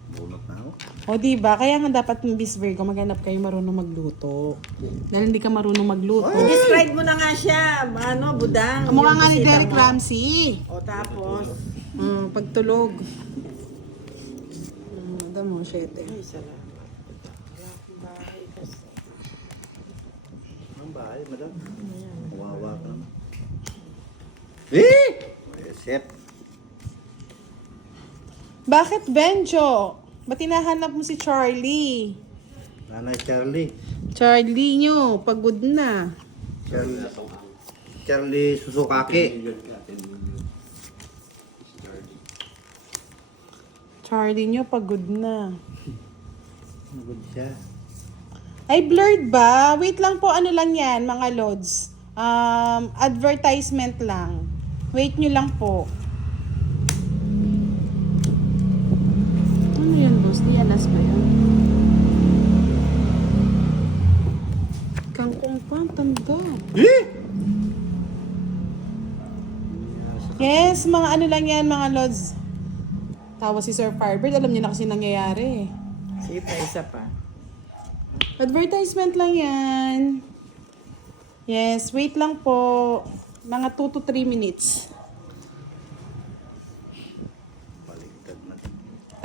Bunot na ako. O, diba? Kaya nga dapat, Miss Virgo, maghanap kayo marunong magluto. Dahil hindi ka marunong magluto. Describe mo na nga siya. Ano, budang. Kamukha yung nga ni bisita Derek mo. Ramsey. O tapos, Pagtulog. Damo, 7. ay, salamat. Wala akong bahay kasi. Ang bahay, madam. Ayan. Kawawa ka naman. Set. Bakit, Benjo? Ba't hinahanap mo si Charlie? Nanay Charlie. Charlie nyo, pagod na. Charlie Susukake. Charlie nyo, pagod na. Good siya. Ay, blurred ba? Wait lang po, ano lang yan, mga lods. Advertisement lang. Wait nyo lang po. Ano yun, boss? Dianas ba yun? Kangkong pa, ang tanda. Yes, mga ano lang yan, mga lods. Tawa si Sir Firebird, alam niyo na kasi nangyayari. Sige pa, isa pa. Advertisement lang yan. Yes, wait lang po. Mga 2 to 3 minutes.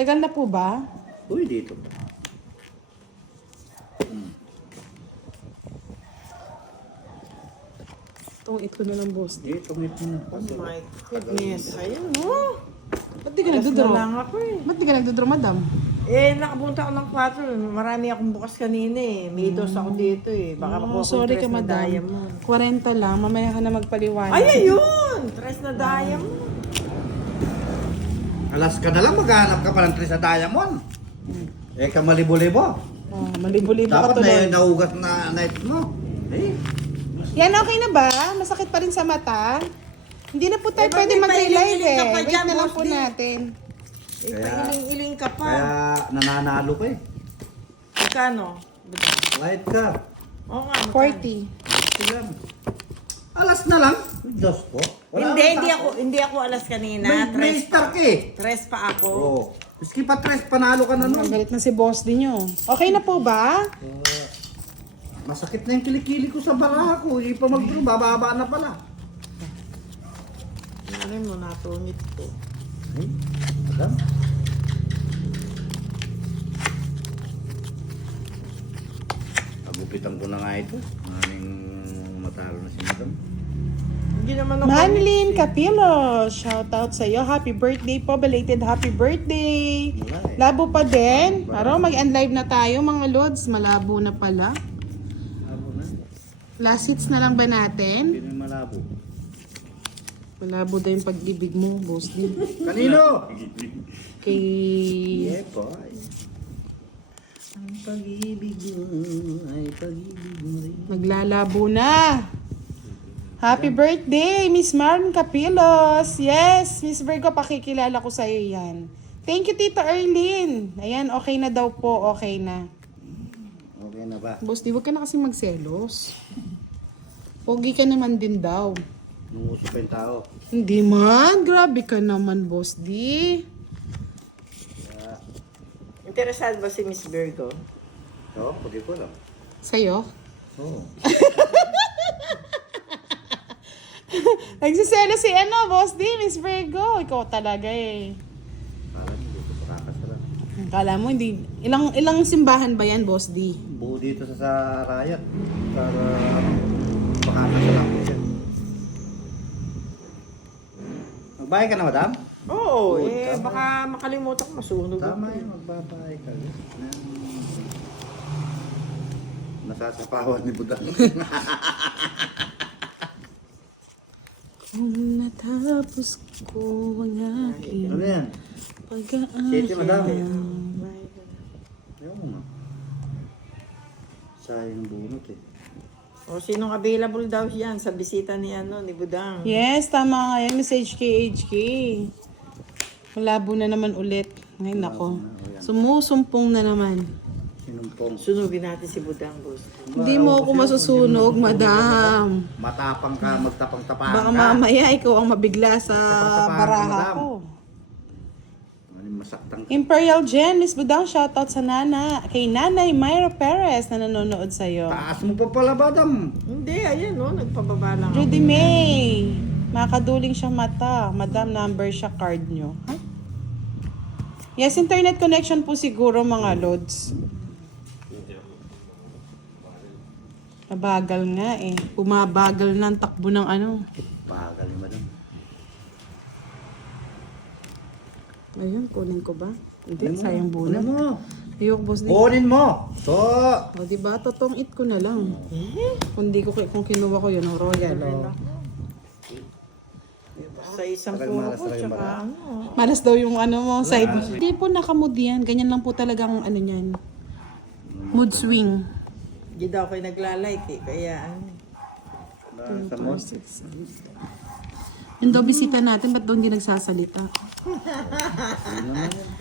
Tagal na po ba? Uy, dito. Itong ito na lang, boss. Dito, may Oh my goodness. Ayun, oh. Ba't di ka Alas na nagdodraw? lang ako eh. Ba't di ka nagdodraw, madam? Eh, nakapunta ako ng 4. Marami akong bukas kanina eh. May itos ako dito eh. Baka makuha ko Sorry ka, tres na madam. diamond. 40 lang. Mamaya ka na magpaliwanag. Ay, ayun! Tres na diamond. Alas ka na lang, maghanap ka pa ng tres sa diamond. Eh, ka malibo-libo. Oh, malibo-libo ka Dapat tuloy. may naugat na night mo. Eh, Yan, okay na ba? Masakit pa rin sa mata? Hindi na po tayo Eh, ba't pwede may mag-live pailing-iling ka eh. pa Wait dyan, na lang boss po D? natin. Eh, Kaya- pailing-iling ka pa. kaya nananalo ka eh. Magkano? Kahit ka. Oo nga, magkano? 40. Sige. Alas na lang. Diyos ko. Wala Hindi akong hindi ako alas kanina. May Tres star ka eh. Tres pa ako. Oo. Maski pa tres, panalo ka na nun. Galit na si boss din nyo. Okay na po ba? Masakit na yung kilikili ko sa baraha ko. Hindi pa mag-draw, bababa na pala. Ano mo, natungit ko. Ay, madam. Pagupitan ko na nga ito. Maraming matalo na si madam. Hindi naman ako. Manlin Capilo, shout out sa iyo. Happy birthday po, belated happy birthday. Wala eh. Labo pa din. Araw mag-end live na tayo mga lods. Malabo na pala. Malabo na. Last hits na lang ba Hindi natin? na malabo. Malabo daw yung pag-ibig mo, boss din. Kanino? Kay... Yeah, boy. Ang pag-ibig mo ay pag-ibig mo rin. Maglalabo na. Happy birthday, Miss Marlon Capilos. Yes, Miss Virgo, pakikilala ko sa iyo yan. Thank you, Tita Erlyn. Ayan, okay na daw po. Okay na. Okay na ba? Boss, di wag ka na kasi magselos. Pogi ka naman din daw. Nunguso pa yung tao. Hindi man. Grabe ka naman, boss. Di. Interesado ba si Miss Virgo? Oo, pwede ko lang. Sa'yo? Oo. Nagsiselo si ano, boss di, Miss Virgo. Ikaw talaga eh. Parang hindi ko pakakasarap. Kala mo, hindi. Ilang simbahan ba yan, boss di? Buo dito sa Rayat. Para pakakasarap ko siya. Magbayad ka na, madam? Oo, Good, eh, tama. baka makalimutan ko masunog. Tama yun, magbabayad ka. Nasasapawan ni Budang. Kung natapos ko ang aking Ano yan? pag-aaral. Sete, madam. Ayaw mo nga. Sayang bunot eh. O sinong available daw yan sa bisita ni ni Budang? Yes, tama nga yan. Miss HK. Malabo na naman ulit. Ngayon nako. Sumusumpong na naman. Sinumpong. Sunugin natin si Budang, boss. Hindi mo ako masusunog, madam. Matapang ka, magtapang-tapang Baka ka. mamaya ikaw ang mabigla sa Tapang-tapahan, baraha madam. ko. Ano yung masaktang ka? Imperial Jen, Miss Budang, shoutout sa kay Nanay Myra Perez na nanonood sa'yo. Taas mo pa pala, madam. Hindi, ayan no, nagpababa lang ako. Judy May, makaduling siya mata. Madam, number siya card nyo. Ha? Yes, internet connection po siguro mga lods. Mabagal nga eh. Bumabagal ng takbo ng ano. Bagal yung madam. Ayun, kunin ko ba? Hindi, Kunin mo. sayang Kunin bunot. mo. Ayok, boss. Di. Kunin mo. So, O, diba? Totong it ko na lang. Kung kinuha ko yun, royal. Oh. Sa isang Talagang puro malas ko, talaga yung tsaka baraha. ano. Malas daw yung ano mo, side. Hindi po nakamod yan. Ganyan lang po talagang ano niyan. Mood swing. Hindi daw kayo naglalike eh, kaya ano. sa mo. Yung daw bisita natin, ba't daw hindi nagsasalita?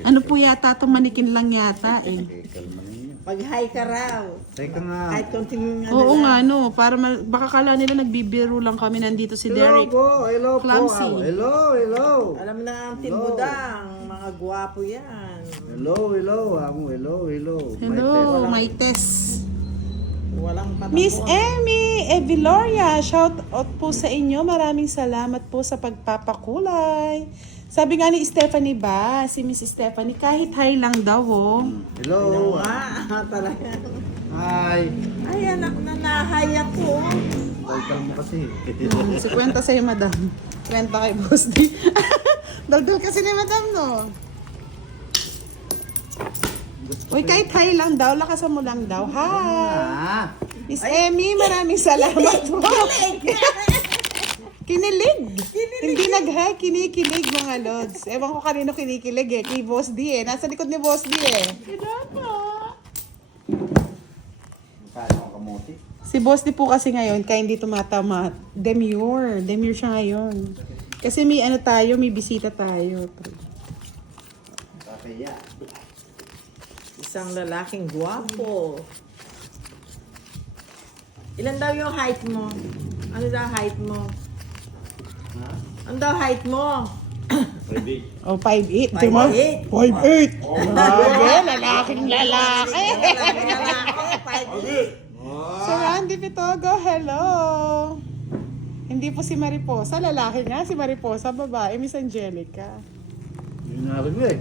Ano po yata, tumanikin lang yata eh. Kalma ninyo. Mag-hi ka raw. Teka nga. Kahit konting Oo nga, no. Para baka kala nila nagbibiro lang kami. Nandito si Hello Derek. po. Hello po. Clumsy. Hello, hello. Alam na ang Team Hello. Budang, mga gwapo yan. Hello, hello. Amo, hello, hello. Hello, my test. Walang patakbo. Miss Emmy Eviloria, shout out po sa inyo. Maraming salamat po sa pagpapakulay. Sabi nga ni Stephanie ba, si Miss Stephanie, kahit hi lang daw, oh. Hello. Talaga. Hi. Ay, anak na nahay ako. Daldal mo kasi. Si kwenta sa'yo, madam. Kwenta kay Boss D. Daldal kasi ni madam, no? Uy, kahit hi lang daw, lakasan mo lang daw. Hi! Miss Emmy, maraming salamat po. Kinilig. Hindi nag-hi, kinikilig mga lods. Ewan ko kanino kinikilig eh. Kay Boss D eh. Nasa likod ni Boss D eh. Kaya ako kamuti. Si Boss D po kasi ngayon, kaya hindi tumatama. Demure. Demure siya ngayon. Kasi may ano tayo, may bisita tayo. Kakaya. Isang lalaking guwapo. Ilan daw yung height mo? Ano daw height mo? Ha? Ano daw height mo? Oh, 5'8". 5'8". 5'8". Grabe, lalaking lalaki. Lalaking lalaki, 5'8". So, Randy Pitogo, hello. Hindi po si Mariposa, lalaki nga. Si Mariposa, babae, Miss Angelica. Yun narinig mo eh.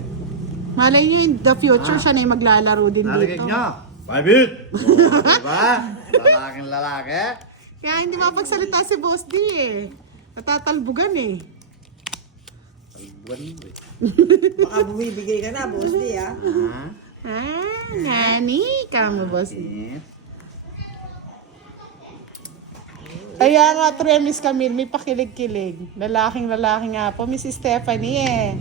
Malay niyo, in the future, siya na yung maglalaro din Narinig dito. nyo. 5'8". Diba? Lalaking lalaki. Kaya hindi mapagsalita si Boss D eh. Natatalbugan eh. Talbuan mo eh. Baka bumibigay ka na, Boss D, ha? Ha? Ah, nani, kamo Boss D. Yes. Kaya nga, Miss Camille, may pakilig-kilig. Lalaking-lalaki nga po, Miss Stephanie eh.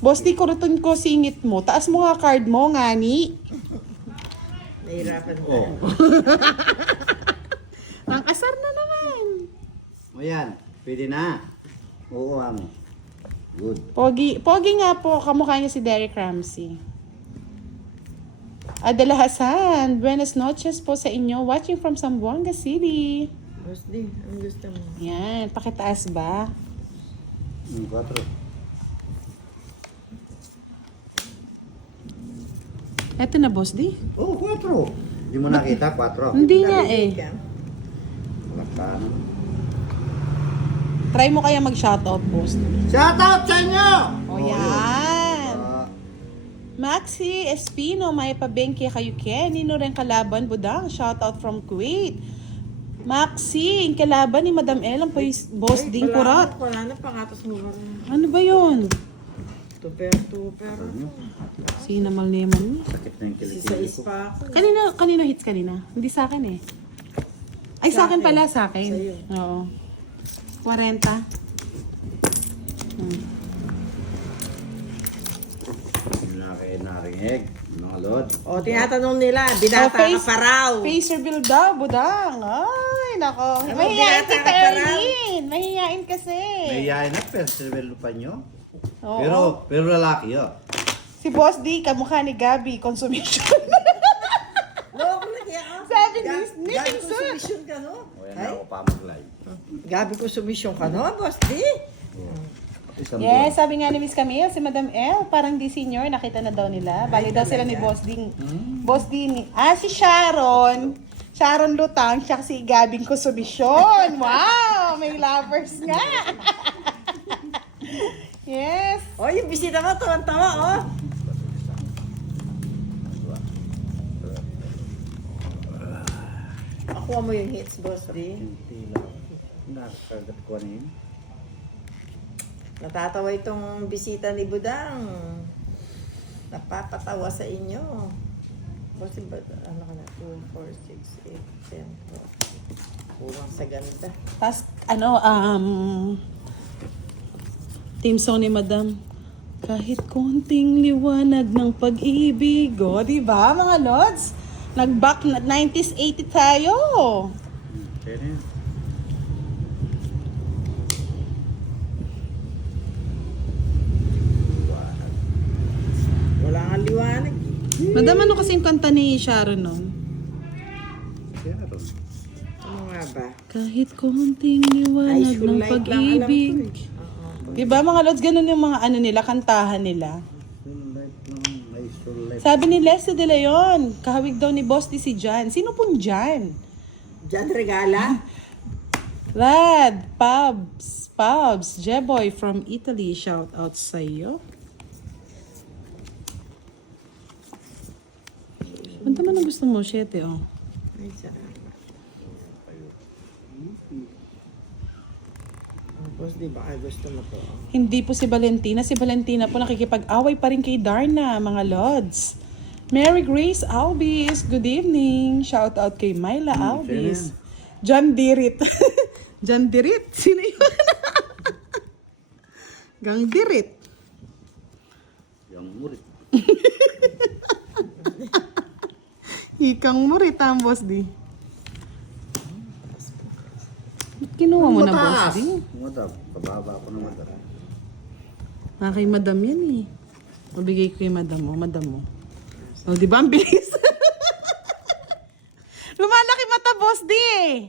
Boss D, kuruton ko singit mo. Taas mo nga card mo, ngani. Nahirapan Oh. Ang asar na naman. O yan. Pwede na. Oo, amo. Good. Pogi nga po, kamukha niya si Derek Ramsey. Adela Hasan, buenas noches po sa inyo. Watching from Zamboanga City. Boss D, ang gusto mo? Yan, pakitaas ba? 4. Eto na, Boss D. Oh, 4. Hindi mo nakita, 4. Hindi nga eh. Malakano. Try mo kaya mag-shoutout, Boss D. Shout out sa inyo! O yan. Ah, Maxi Espino, may pabengke kayo ken. Nino rin kalaban, budang. Shoutout from Kuwait. Maxi, yung kalaban ni Madam Elang po yung Boss Ding Kurat. Wala na, pangatas mo ba rin? Ano ba yun? Tuper. Sinamal naman. sakit na yung Si kilikili Sais ko. pa ako. Kanino hits kanina? Hindi sa akin eh. Ay, sa akin pala, sa akin. Sa'yo. Oo. 40. Narinig. Mga lord. O, tinatanong nila, binata ka pa raw. Face reveal daw, budang. Ay, nako. Ano, Mahihain binata si ka pa raw? Terlin. Mahihain kasi. May yain na, pero pa nyo. Oo. Pero lalaki yun. Si Boss D, kamukha ni Gabi, consumption. Oo, lagi ako. Sabi ni Gabi Pinson. ko sumisyon ka, no? O yan Ay, ako pa mag-live. Gabi ko sumisyon ka, no, Boss D? Isang Yes, sabi nga ni Miss Camille, si Madam L, parang di senior, nakita na daw nila. Bali daw sila ni Boss D. Boss D ni... si Sharon. Sharon Lutang, siya si Gabing Consumption. Wow! May lovers nga. Yes. O, yung bisita mo, tawa-tawa, oh. Nakuha mo yung hits, Boss D. Hindi lang. Nakakargat ko na yun. Natatawa itong bisita ni Budang. Napapatawa sa inyo. Boss D, ano ka na? 2, 4, 6, 8, 10, 12. Kulang sa ganda. Tapos, Team Sony, Madam. Kahit konting liwanag ng pag-ibig. O, diba, mga lods? Nag-back na 90s, 80 tayo. Pwede yun. Wala nga liwanag. Madam, ano kasing kanta ni Sharon nun? Sharon. Ano nga ba? Kahit konting High liwanag school ng life lang alam ko pag-ibig. eh. Oo. Diba mga lods, ganun yung mga ano nila, kantahan nila. Soul life naman. May soul life. Sabi ni Leslie De Leon, kahawig daw ni Boss D si Jan. Sino pong Jan? Jan Regala? Lad, Pubs, Jeboy from Italy, shout out sa'yo. Ano naman ang gusto mo? 7, oh. Ay, salamat. Boss D, baka gusto mo to. Hindi po si Valentina. Si Valentina po nakikipag-away pa rin kay Darna, mga lods. Mary Grace Albis, good evening. Shout out kay Myla Albis. John Dirit. John Dirit? Sino yun? Gang Dirit. Yung murit. Ikang murit ang boss di. Ba't kinuha mo na boss di? Madam, pababa ako ng madam. Kay madam yan eh. Mabigay ko kay madam mo. O, di ba? Ang bilis. Lumalaki mata, boss, di eh.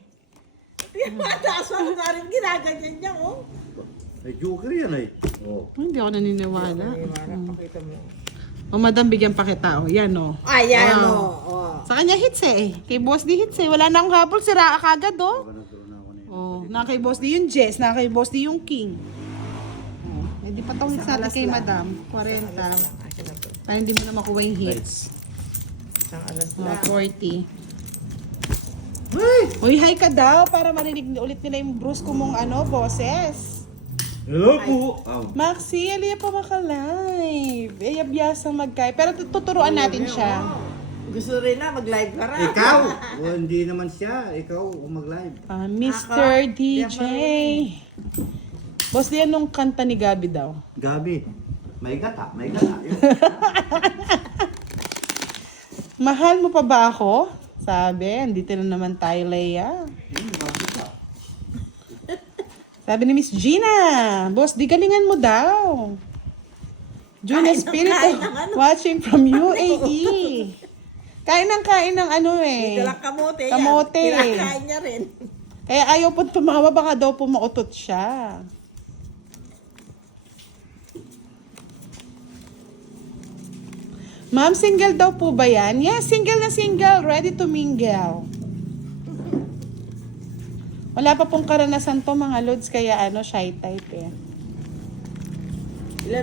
Mataas mo nga rin ginaganyan niya, oh. Ay, joker yan ay. Oh. Hindi ako naniniwala. Pakita mo. O, madam, bigyan pa kita. O, yan o. Ayan, Wow. oh. Sa kanya hits eh. Kay boss di hits eh. Wala na akong habol. Sira ka agad o. Nagkaroon ako na yun. O, na kay boss di yung Jess. Na kay boss di yung King. O, hindi pa tawid natin kay madam. 40. Para hindi mo na makuha yung hits. Isang alas Mga lang. 40. Uy, hi ka daw para marinig ulit nila yung brusko mong boses. Hello po. Maxi, aliya pa maka-live. Biyasang mag-kay. Pero tuturuan natin siya. Gusto rin na, mag-live ka rin. Ikaw! Oh, hindi naman siya. Ikaw ang mag-live. Mr. DJ. Boss, di anong kanta ni Gabi daw? Gabi. May gata. May gata. Mahal mo pa ba ako? Sabi, andito na naman tayo, Leia. Sabi ni Miss Gina, boss, di galingan mo daw. June Espiritu, watching from UAE. Kain ng ano eh. Dalang kamote yan. Kamote. Kinakain niya rin. Eh, ayaw po tumawa, baka daw po mautot siya. Ma'am, single daw po ba yan? Yes, single na single. Ready to mingle. Wala pa pong karanasan to mga lods, kaya shy type eh.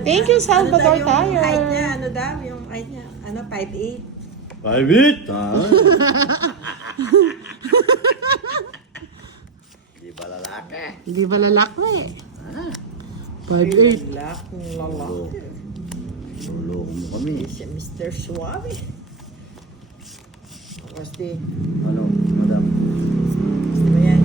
Thank you, Salvador Ano daw yung Tayo. height niya? Ano daw yung height niya? 5'8"? 5'8". Di ba lalaki? Hindi ba lalaki? 5'8". Black ng lalaki. Luloko mo kami. Si Mr. Suave. Kasi, Ano, madam? gusto mo yan?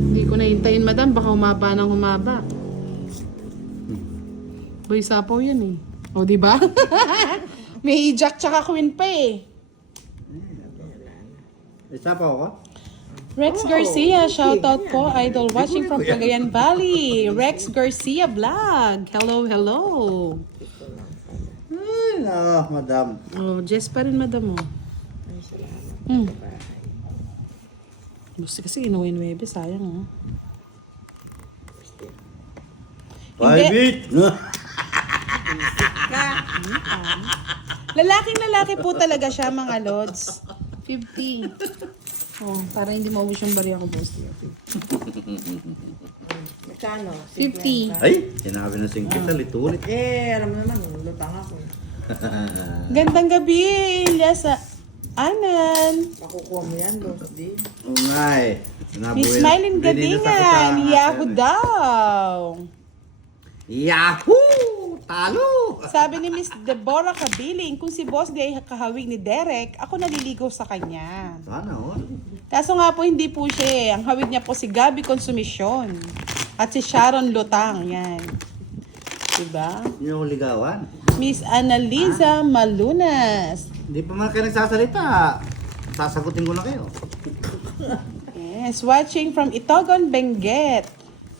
Hindi ko nahintayin, madam. Baka humaba ng humaba. Boy, sapaw yan eh. O, di ba? May Jack tsaka Queen pa eh. Isa pa ako? Rex Garcia, shout out po, idol watching from Cagayan Valley. Rex Garcia vlog. Hello, hello. Ay, no, madam. Oh, Jess pa rin, madam mo. Ay, salamat. Hmm. Gusto kasi inuwi 9, sayang oh. 5'8". Lalaking lalaki po talaga siya, mga lods. 50. Oh, para hindi maubos yung bariya ko, boss. Magkano? 50. Ay, sinabi na 50, ulit. Alam mo naman, lutang ako. Gandang gabi, Ilyas Anan. Makukuha mo yan, Boss D. Oo nga eh. Miss Smiley Gadingan. Yahoo daw. Yahoo! Talo! Sabi ni Miss Deborah Kabiling, kung si Boss D ay kahawig ni Derek, ako naliligaw sa kanya. Sana all. Kaso nga po, hindi po siya eh. Ang hawig niya po si Gabi Consumisyon. At si Sharon Lutang. Yan. Diba? Hindi ako ligawan. Miss Annalisa Malunas. Hindi pa man kayo nagsasalita. Sasagutin ko na kayo. Yes, watching from Itogon, Benguet.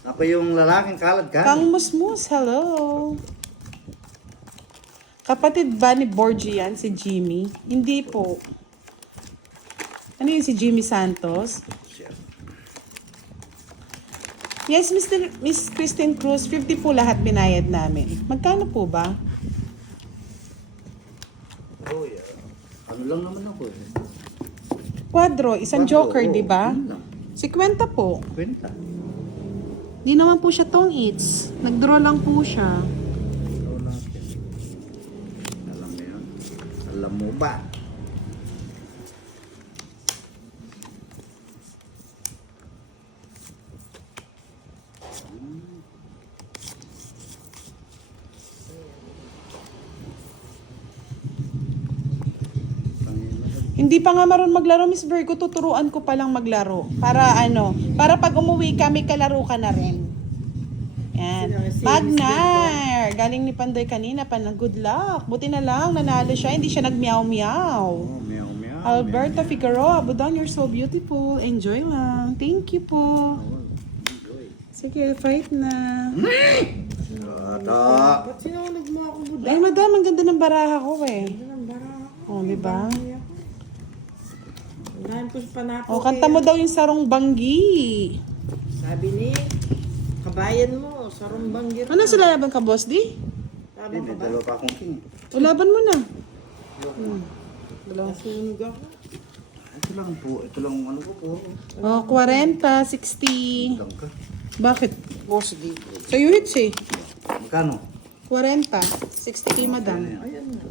Ako yung lalaking kalad ka. Kang Musmus, hello. Kapatid ba ni Borgie yan, si Jimmy? Hindi po. Ano yun, si Jimmy Santos? Yes, Miss Christine Cruz, 50 po lahat binayad namin. Magkano po ba? Oh, yeah. Ano lang naman ako eh. Quadro, isang joker, Oo, di ba? yun lang. 50 po. Kwenta. Di naman po siya tong eats. Nag-draw lang po siya. Ito natin. Alam mo yun? Alam mo ba? Hindi pa nga maroon maglaro, Miss Virgo. Tuturuan ko pa lang maglaro. Para para pag umuwi kami, kalaro ka na rin. Yan. Pagnar! Galing ni Pandoy kanina pa na good luck. Buti na lang, nanalo siya. Hindi siya nag-meow-meow. Oh, meow meow. Alberto Figueroa, Budon, you're so beautiful. Enjoy lang. Thank you po. Sige, fight na. Ata. Ba't sinunod mo ako, Buda? Ay, madam, ang ganda ng baraha ko eh. Ang bara ako. Oh, di ba? Dahil po sa panapo. Oh, kanta mo daw yung sarong banggi. Sabi ni, kabayan mo, sarong banggir. Ano sila laban ka, boss, di? Sabi Hindi, ka ba? dalawa pa akong king. O, laban mo na. Nasunog ako. Ito lang po. Ito lang ang ano ko po. Oh, 40, 60. Lang ka. Bakit? Boss, di. So, you hits eh. Magkano? 40, 60 kay madam. Ayan na.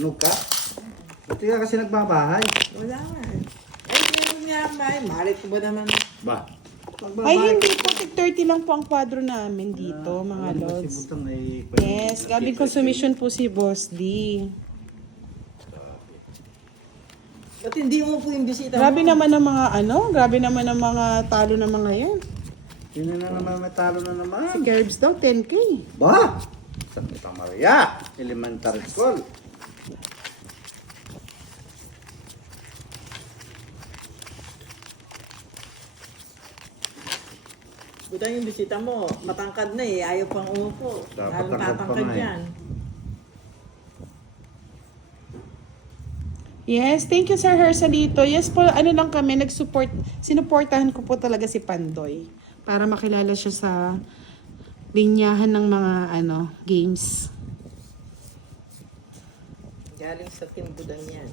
Sunog ka? Buti ka kasi nagbabahay. Wala nga eh. Ay, meron nga ba eh. Malit ko ba naman? Ba? Ay, hindi po. 30 lang po ang kwadro namin dito, mga lods. Butang ay... Yes, gabi consumption po si Boss D. Ba't hindi mo po yung bisita Grabe mo? naman ang mga grabe naman ang mga talo ng mga yan. Sino na naman may talo na naman? Si Curbs daw, 10K. Ba? Santa Maria, Elementary School. Buta yung bisita mo, matangkad na eh, ayaw pang umupo. Dapat Lalo tangkad pa tatangkad nga eh. yan. Yes, thank you Sir Hersalito. Yes po, ano lang kami, sinuportahan ko po talaga si Pandoy para makilala siya sa linyahan ng mga games. Galing sa team Budan yan.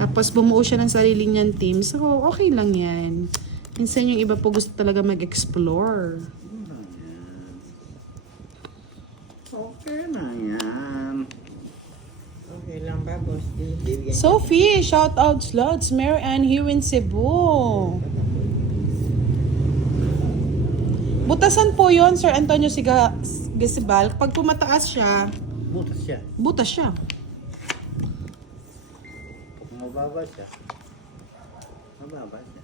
Tapos bumuo siya ng sarili niyang team. So, okay lang yan. Minsan yung iba po gusto talaga mag-explore. Okay na yan. Okay lang ba, boss? Bibigyan. Sophie, shout out slots. Mary Ann here in Cebu. Butasan po yon Sir Antonio Gasibal. Pag pumataas siya, Butas siya. butas siya. Kung mababa siya. Mababa siya.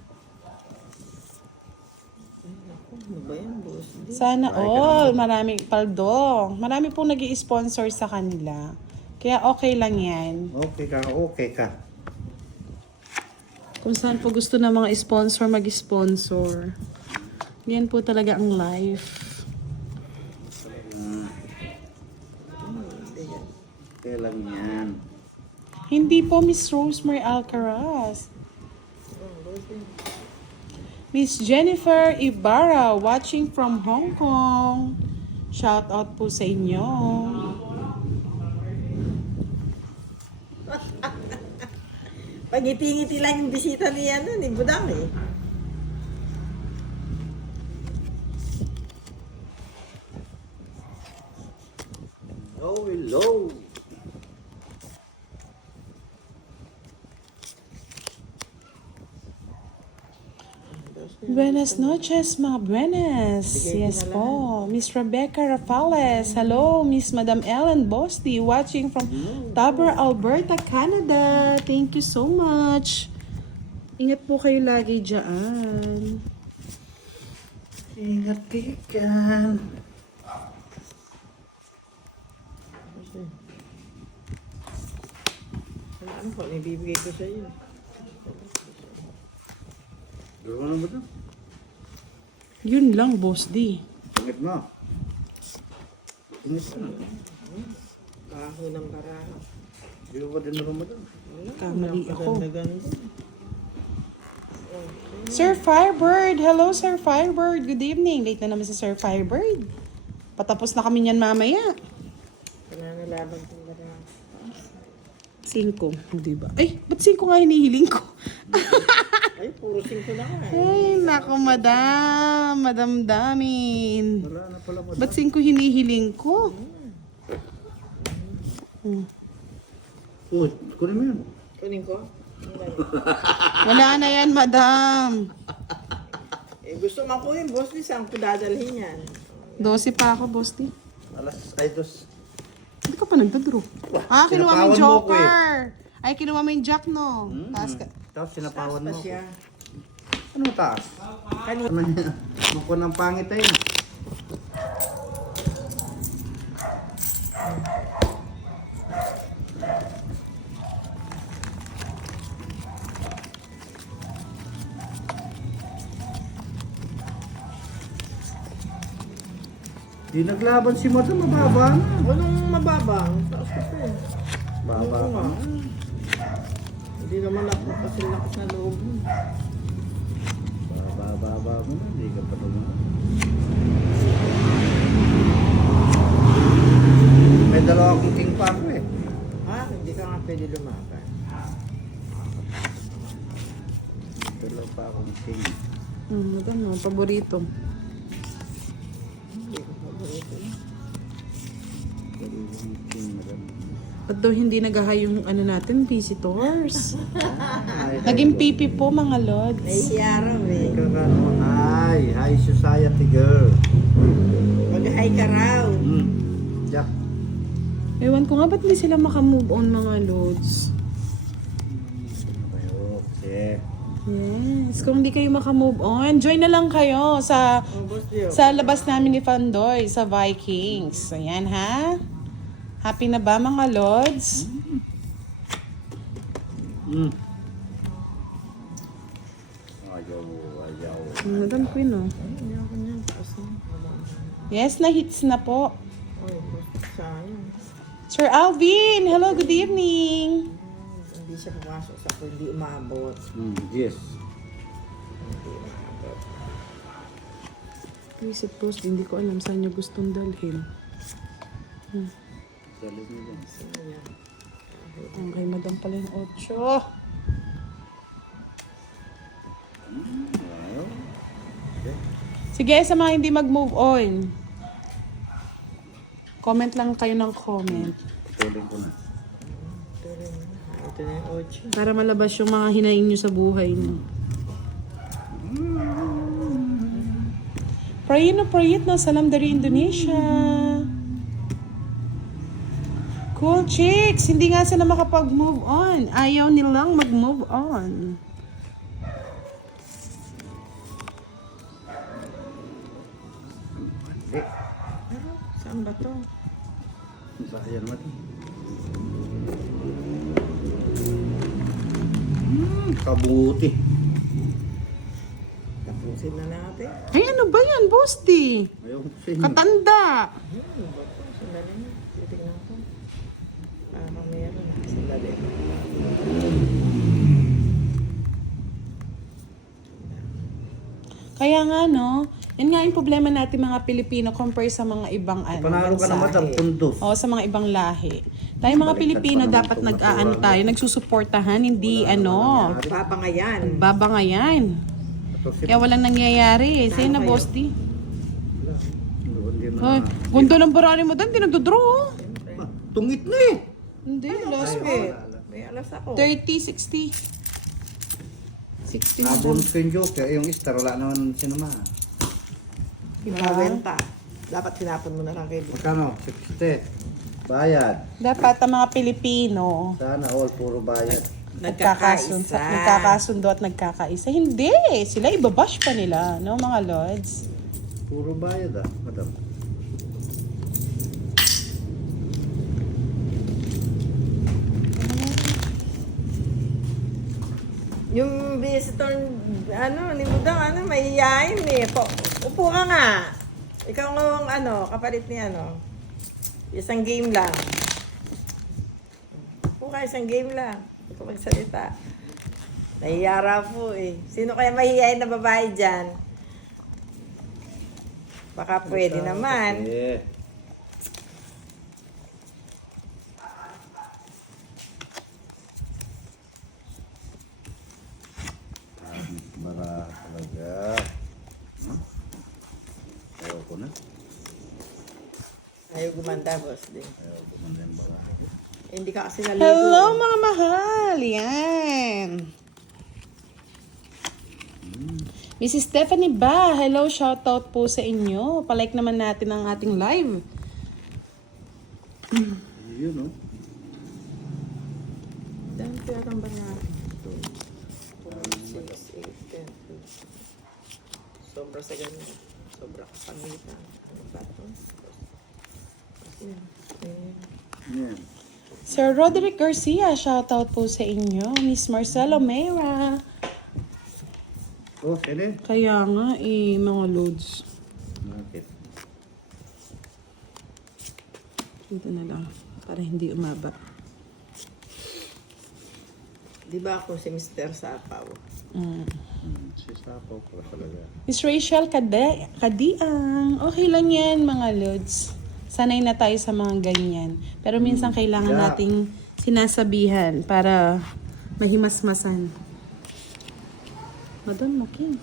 Ano ba yan, boss? Sana all. Maraming paldo. Marami pong nag-i-sponsor sa kanila. Kaya okay lang yan. Okay ka, okay ka. Kung saan po gusto ng mga sponsor, mag-sponsor. Yan po talaga ang life. Okay lang yan. Hindi po Miss Rosemary Alcaraz. Miss Jennifer Ibarra watching from Hong Kong. Shout out po sa inyo. Pag ngiti-ngiti lang yung bisita ni ni Budang eh. Oh, hello. Buenas noches, mga buenas. Yes po. Miss Rebecca Rafales. Hello, Miss Madam Ellen Bosty watching from Tabor, Alberta, Canada. Thank you so much. Ingat po kayo lagi dyan. Ingat kayo kan. Ano po, ibibigay ko sa iyo. Duro na ba ito? Yun lang, Boss D. Pangit mo. Pangit na. Kahoy ng baraha. Duro ba din mo ito? Kamali ako. Ganda-ganda. Oh, Sir Firebird. Hello, Sir Firebird. Good evening. Late na naman si Sir Firebird. Patapos na kami niyan mamaya. Pinanalaban ko ba na? 5. Di ba? Ay, ba't 5 nga hinihiling ko? Ay, puro 5 na nga. Ay, nako, madam. Madam Damin. Wala na pala mo. Ba't 5 hinihiling ko? Oh, kunin mo yun. Kunin ko? Wala na yan, madam. Eh, gusto man kunin, boss, di saan ko dadalhin yan? 12 pa ako, boss. Di. Ay, dos. Hindi ka pa nagdadraw. Ah, kinuha mo yung Sinapawan mo ko joker. Ay, kinuha mo yung jack, no? Taas ka. Tapos sinapawan Pa mo. siya. Ano taas? Kanina. Muko ng pangit ayun. Di naglaban si Madam, mababa na. Anong mababang? Taas ko po. Baba Oo pa. nga. Hindi naman ako kasi lakas na loob mo. Baba mo na, di ka pa naman. May dalawa akong king pa ako eh. Hindi ka nga pwede lumaban. Dalawa pa akong king. Madam, no, paborito. Hindi ko paborito yun. Dalawang king, Madam. Ba't daw hindi nagahay yung ano natin, visitors? Ay, Naging pipi po, mga lods. Nahihiya raw eh. Ay, high society girl. Mag-hi ka raw. Jack. Ewan ko nga, ba't hindi sila makamove on, mga lods? Okay. Yes, kung hindi kayo makamove on, join na lang kayo sa Oh, boss Dio. labas namin ni Fandoy, sa Vikings. Ayan, ha? Happy na ba, mga lods? Ayaw. Madam Queen, oh. Hindi ako niyan. Taas na. Yes, na-hits na po. Ay, boss, sayang. Sir Alvin, hello, good evening. Hindi siya pumasok sa kung hindi umabot. Yes. Hindi umabot. Visit post, hindi ko alam saan niya gustong dalhin. Salit mo dyan. Sino yan? Okay, madam pala yung 8. Sige, sa mga hindi mag-move on. Comment lang kayo ng comment. Putulin ko na. Ito na yung 8. Para malabas yung mga hinaing nyo sa buhay nyo. Prayit na salam dari Indonesia. Cool chicks! Hindi nga sila makapag-move on. Ayaw nilang mag-move on. Hindi. Pero, saan ba to? Sayang naman. Kabuti. Tapusin na natin. Ay, ano ba yan, Boss D? Ayaw ko sa inyo. Katanda! Ano ba to? Sandali na. Titignan ko. Parang meron. Sandali. Kaya nga, no? Yan nga yung problema natin mga Pilipino compare sa mga ibang Panalo ka bansa. na Madam, pundos. O, sa mga ibang lahi. Tayo mga Baliktad Pilipino pa naman dapat itong nag-aano natural. tayo, nagsusuportahan, hindi ano, Papangayan. babangayan. Kaya walang nangyayari eh. Sa'yo na, Boss D. Ay, gundo ng barani mo doon, di nagdodraw. Oh. Tungit na eh. Hindi, last Wait. May alas ako. 30, 60. 60 na Abon ko yung joke. Yung star, wala naman sinama. Ibawenta. Dapat tinapon mo na lang kay Magkano? 60. Bayad. Dapat ang mga Pilipino Sana all, puro bayad. nagkakasundo at nagkakaisa. Hindi, sila ibabash pa nila, no mga lords? Puro bayad Madam. Yung visitor, ni Budang, mahihayin eh. Upo ka nga. Ikaw nga kapalit ni Isang game lang. Upo ka, isang game lang. Ikaw magsalita. Nahiyara po eh. Sino kaya mahihayin na babae dyan? Baka pwede naman. Eh. Bara talaga. Ayaw ko na. Ayaw gumanda, boss din. Ayaw ko na yung bara. Hindi ka kasi naligo. Hello mga mahal! Yan! Mrs. Stephanie Ba, hello, shoutout po sa inyo. Palike naman natin ang ating live. Yun, no? Dami kaya kang ba na? 2, 4, 6, 8, 10. Sobra sa ganun. Sobra kasangitan. Ano ba ito? Yan. Sir Roderick Garcia, shoutout po sa inyo. Miss Marcelo Meira. Oh, sino? Kaya nga mga loads. Bakit? Dito na lang, para hindi umaba. Di ba ako si Mr. Sapaw? Si Sapaw ko talaga. Miss Rachel Kadiang. Okay lang yan mga loads. Sanay na tayo sa mga ganyan. Pero minsan kailangan Yeah. nating sinasabihan para mahimasmasan. Madam Makin.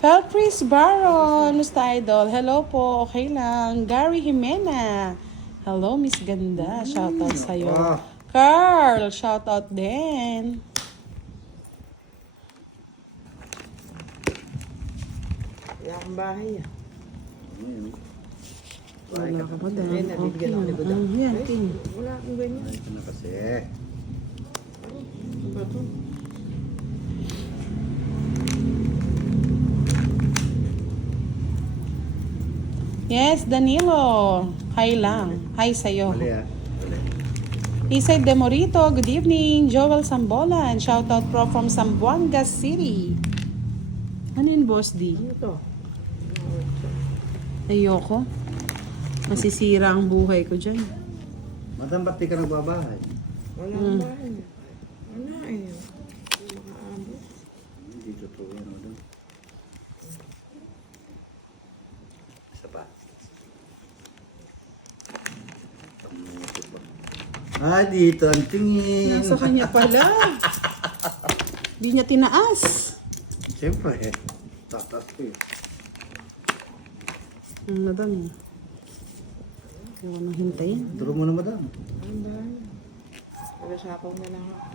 Felpris Baron, Musta Idol. Hello po, okay lang. Gary Jimena. Hello, Miss Ganda. Shoutout sa'yo. Ah. Carl, shoutout din. Wala akong bahay ah. Ayun. Wala ka ba, Dam? Ayun, nabibigyan ako ni Budang. Yan, King. Wala akong ganyan. Ito na kasi. Ano ba ito? Yes, Danilo. Hi lang. Hi sa'yo. Mali ah. Mali. Isay Demorito, good evening. Joel Sambolan, shoutout from Zamboanga City. Ano yun, Boss D? Ano to? Ayoko. Masisira ang buhay ko dyan. Madam, ba't di ka nagbabahay? Wala akong bahay. Wala eh. Hindi makaabot. Hindi totoo yan, madam. Isa pa. Ah, dito ang tingin. Nasa kanya pala. Di niya tinaas. Siyempre, tatas ko eh. Madam. Ayaw nang hintayin. Duro mo na, madam. Ang bahay. Nagasapaw na lang ako.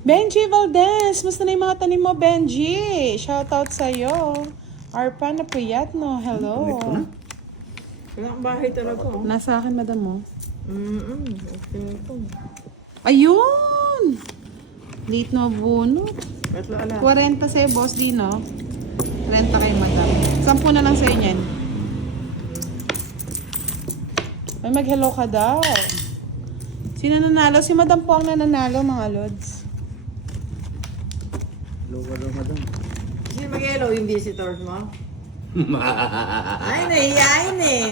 Benji Valdez, musta na yung mga tanim mo, Benji? Shoutout sa'yo. Arpa na Priyatno, hello. Connect ko na. Wala akong bahay talaga oh. Nasa akin, madam mo. Okay ito. Ayun! Late na buno. Ito ala. 40 sa'yo, boss, di no? 30 kay madam. 10 na lang sa'yo niyan. May mag-hello ka daw. Sino nanalo? Si madam po ang nananalo, mga lods. Loka daw, madam. Sino mag-hello yung visitors mo? Ay, nahiyain eh.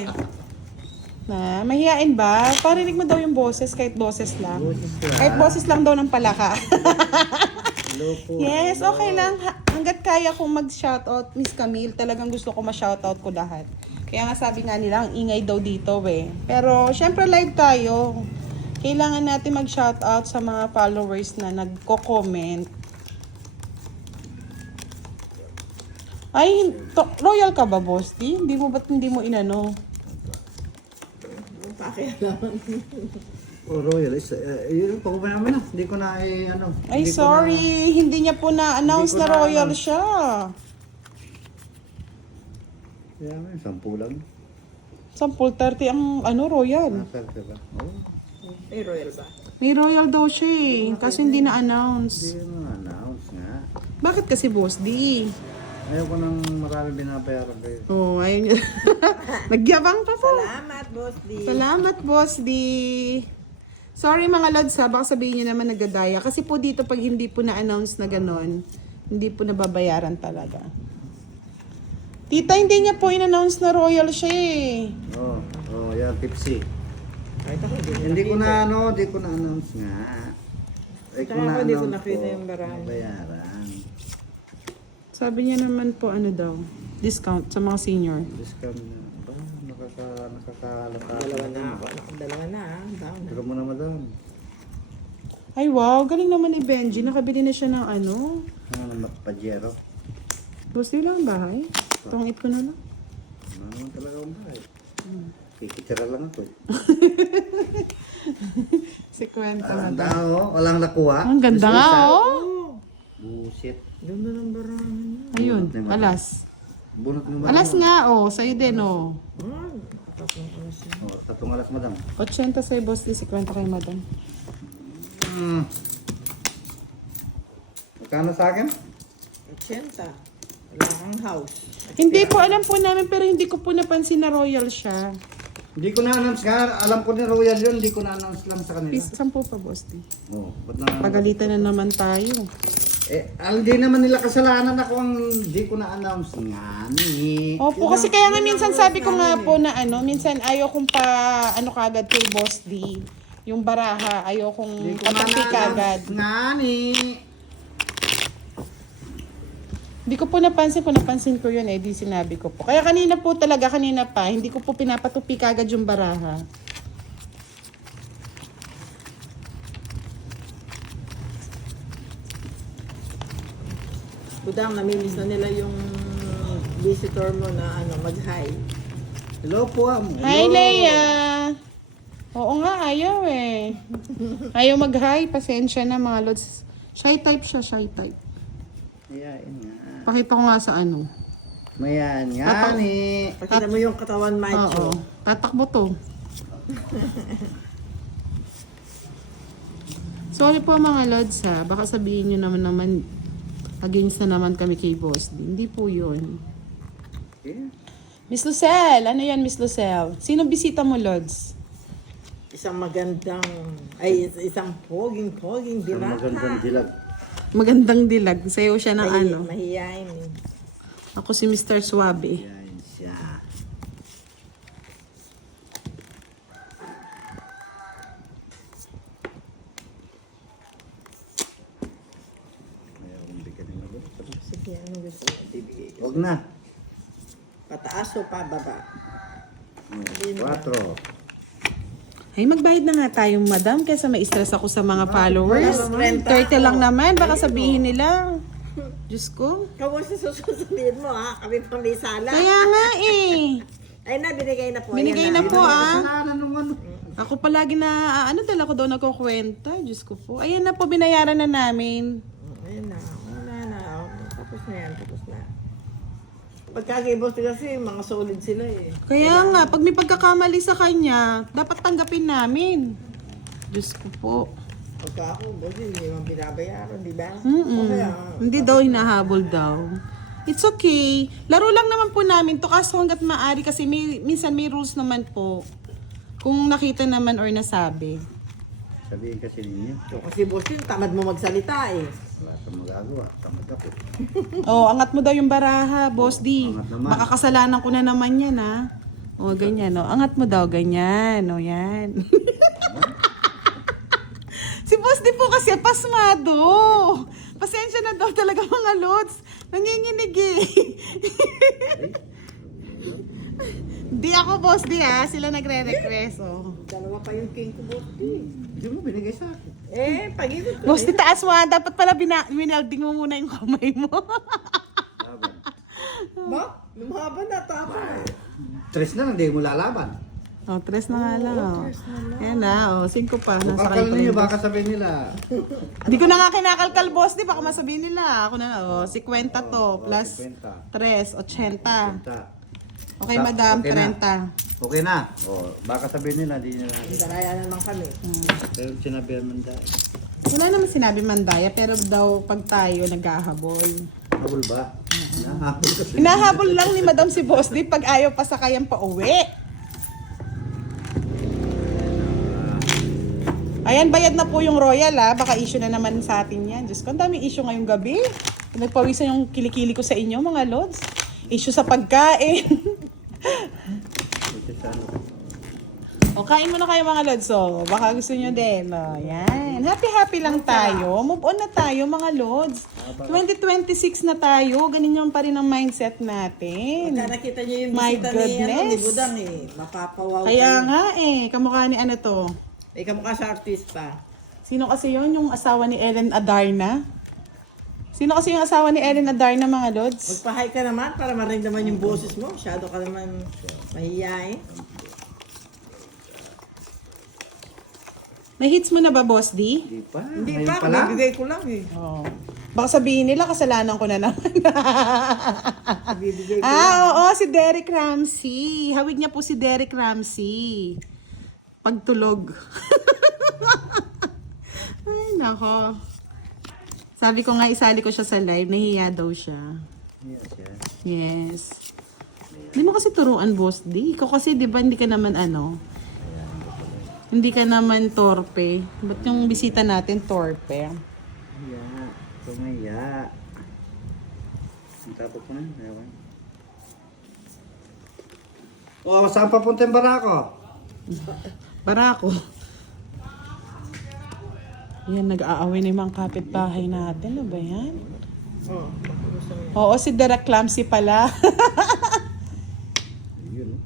Na, mahihain ba? Parinig mo daw yung boses, kahit boses lang. Kahit boses lang daw ng palaka. Hello po. Yes, okay lang. Hanggat kaya kong mag-shoutout, Miss Camille, talagang gusto ko ma-shoutout ko lahat. Kaya nga sabi nga nila, ang ingay daw dito eh. Pero, syempre live tayo. Kailangan natin mag-shoutout sa mga followers na nagko-comment. Ay, royal ka ba, Boss D? Ba't hindi mo inano? Pakialaman. Oh, Royal. Yun, pag ba naman na. Hindi ko na ano. Ay, hindi ko sorry. Hindi niya po na-announce Hindi na ko na royal alam. siya. Kaya may 10 lang. 10:30 ang royal. Nasal ka ba? Oo. May royal ba? May royal daw siya eh. Kasi hindi na-announce. Hindi mo announce nga. Bakit kasi, Boss D? Ayaw ko nang marami binabayaran kayo. Oh, ayun. Nagyabang pa po. Salamat, Boss D. Salamat, Boss D. Sorry mga lods ha, baka sabihin nyo naman nagdadaya. Kasi po dito pag hindi po na-announce na ganon, hindi po nababayaran talaga. Tita, hindi niya po in-announce na royal siya eh. Oo, yan, tipsy. Kahit ako, Hindi ko na announce nga. Ay, Saka ako, hindi ko na-announce nakita ko, yung barahan. bayaran. Sabi niya naman po ano daw, discount sa mga senior. Discount na. Ba, nakakalata. Dalawa na ako. Dalawa na ah. Down na. Pero mo na, madam. Ay wow, galing naman ni Benji. Nakabili na siya ng ano. Ano naman, pajero. Boss, di lang ang bahay. Tungit ko na lang. Ano naman talaga ang bahay. Kikitira lang ako. Si Kwenta. Ang tao, walang nakuha. Ang ganda nga, oh. Bullshit. Ganda ng barahan niya. Ayun, Bunot na yung alas. Bunot mo ba? Alas nga, oh. Sa'yo din, oh. Tatlong alas yun. Oh, tatong alas, madam. 80 sa'yo, boss. Di 50 kay madam. Magkano sa akin? 80. Wala kang house. Hindi po, alam po namin, pero hindi ko po napansin na royal siya. Hindi ko na-announce nga. Alam ko ni Royal yun. Hindi ko na-announce lang sa kanila. Please, 10 pa, boss. Di. Oh, ba't na? Pagalitan na naman tayo. Hindi naman nila kasalanan ako ang hindi ko na-announce nga ni. Opo, kasi kaya nga minsan sabi ko nga po na ano, minsan ayaw kong pa, ano kagad kay Boss D. Yung baraha, ayaw Hindi kong ko na patapik kagad. na-announce nga ni. Hindi ko po napansin ko yun eh, di sinabi ko po. Kaya kanina pa, hindi ko po pinapatupi kagad yung baraha. Budang, namimiss na nila yung visitor mo na ano, mag-hi. Hello po, Hi, Leia! Oo nga, ayaw eh. Ayaw mag-hi, pasensya na mga lods. Shy type siya, shy type. Mayain nga. Pakita ko nga sa ano. Mayan nga ni. Pakita mo yung katawan macho. Oo, tatakbo to. Sorry po mga lods ha, baka sabihin nyo naman against na naman kami kay Boss D. Hindi po yun. Yeah. Miss Lucelle, ano yan Miss Lucelle? Sino bisita mo, Lods? Isang poging Ang magandang dilag. Magandang dilag. Sayo siya ng ano. Mahihain eh. Ako si Mr. Suabe. Yan siya. Ayaw kong bigyan ng ulo. Sige, ano gusto mo? Bibigay ko. Huwag na. Pataas o pababa? 4. Ay, magbayad na nga tayong madam kaysa ma-stress ako sa mga followers. Wala naman. 30 lang naman, baka sabihin nila. Diyos ko. Kamu sa susunod mo ha? Kami pa may sala. Kaya nga eh. Ay na, binigay na po. Binigay Ayan na po ah. Kasalanan nung ano. Ako palagi na, dala ko daw nagkukwenta. Diyos ko po. Ayan na po, binayaran na namin. Ayun na. Wala na. Tapos na yan. Tapos na. Pagkakibos kasi, mga solid sila eh. Kaya nga, pag may pagkakamali sa kanya, dapat tanggapin namin. Diyos ko po. Pagka ako, boss, hindi naman binabayaran, di ba? Mm-mm. O kaya, Hindi daw hinahabol daw. It's okay. Laro lang naman po namin to kaso hanggat maaari kasi minsan may rules naman po. Kung nakita naman or nasabi. Sabihin kasi ninyo. so, kasi boss yun, tamad mo magsalita eh. Wala sa magagawa. Tamad ako. Oh, angat mo daw yung baraha, Boss D. Angat naman. Baka kasalanan ko na naman yan, ha? O, ganyan, no? Angat mo daw, ganyan. O, yan. Si Boss D po kasi pasmado. Pasensya na daw talaga mga lods. Nanginginig eh. Di ako, Boss D, ha? Sila nagre-request, oh. Dalawa pa yung king ko, boss eh. Hindi mo binigay sa akin. Eh, pag-ibig ko. Boss D, taas mo, ha? Dapat pala winalding mo muna yung kamay mo. Laban. Ba? Lumaban na, tama. 3 na lang, hindi mo lalaban. Oh, 3 na nga lang, oh. Ayan na, oh. 5 pa. Nasa Bakal kay ninyo, Prendo. baka sabihin nila. Hindi ko na nga kinakalkal, boss. Di baka masabihin nila. Ako na, oh, 50 to, plus 50. 3, 80. Punta. Okay, madam, Okay na. 30. Okay na. O, baka sabihin nila, di nila. Daraya naman kami. Pero sinabihan man dahil. Wala naman sinabi mandaya, pero daw pag tayo naghahabol. Habol ba? Nahabol kasi. Hinahabol lang ni madam si boss, di pag ayaw pa sakayan pa uwi. Ayan, bayad na po yung royal, ha. Baka issue na naman sa atin yan. Diyos ko, ang daming issue ngayong gabi. Nagpawisan yung kilikili ko sa inyo, mga lods. Issue sa pagkain. Ito sa ano. O, kain mo na kayo mga lods. So, baka gusto nyo din. O, yan. Happy lang tayo. Move on na tayo mga lods. 2026 na tayo. Ganun yung pa rin ang mindset natin. Pagka nakita niyo yung My bisita ni goodness. Budang mapapawaw Kaya kayo. nga kamukha ni ano to. Kamukha sa artista. Sino kasi yon yung asawa ni Ellen Adarna? Sino kasi yung asawa ni Ellen Adarna mga lods? Magpahay ka naman para maramdaman yung boses mo. Masyado ka naman mahihiyain. May hits mo na ba, Boss D? Hindi pa. Hindi Ngayon pa, pala. bibigay ko lang eh. Oh. Baka sabihin nila, kasalanan ko na naman. Bibigay ko lang. Oo, si Derek Ramsey. Hawig niya po si Derek Ramsey. Pagtulog. Ay, nako. Sabi ko nga, isali ko siya sa live. Nahiya daw siya. Yes, yes. Yes. Hindi mo kasi turuan, Boss D. Ikaw kasi, di ba, hindi ka naman hindi ka naman torpe. Ba't yung bisita natin torpe? Iya. Tumaya. Ang tapos ko na. Ewan. Oh, saan papunta yung barako? Barako. Yan, nag-aaway na yung mga kapitbahay natin. Ano ba yan? Oh, gusto mo. Oo, si Derek Clamsy pala. Yun.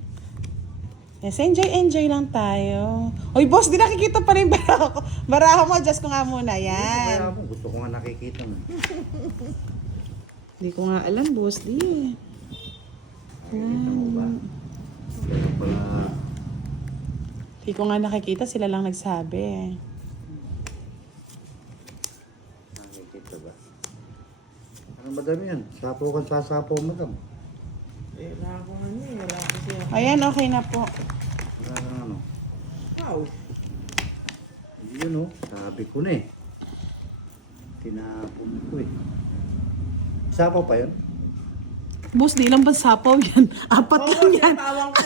Yes, enjoy lang tayo. Oy, boss, di nakikita pa rin barako. Barako mo, adjust ko nga muna. Kaya Yan. mo, gusto ko nga nakikita mo. Hindi ko nga alam, boss, di. Nakikita mo ba? Kaya pala. Hindi ko nga nakikita, sila lang nagsabi. Nakikita ba? Ano madam yan? Sapo kan sasapo madam. Wala ko wala ko siya. Ayan, okay na po. Wala na ano. Wow. Yun oh, sabi ko na eh. Tinapon ko eh. Sapo pa yun? Boss, di lang ba sapaw yan? Apat Oo, lang yan. sinapawang ko.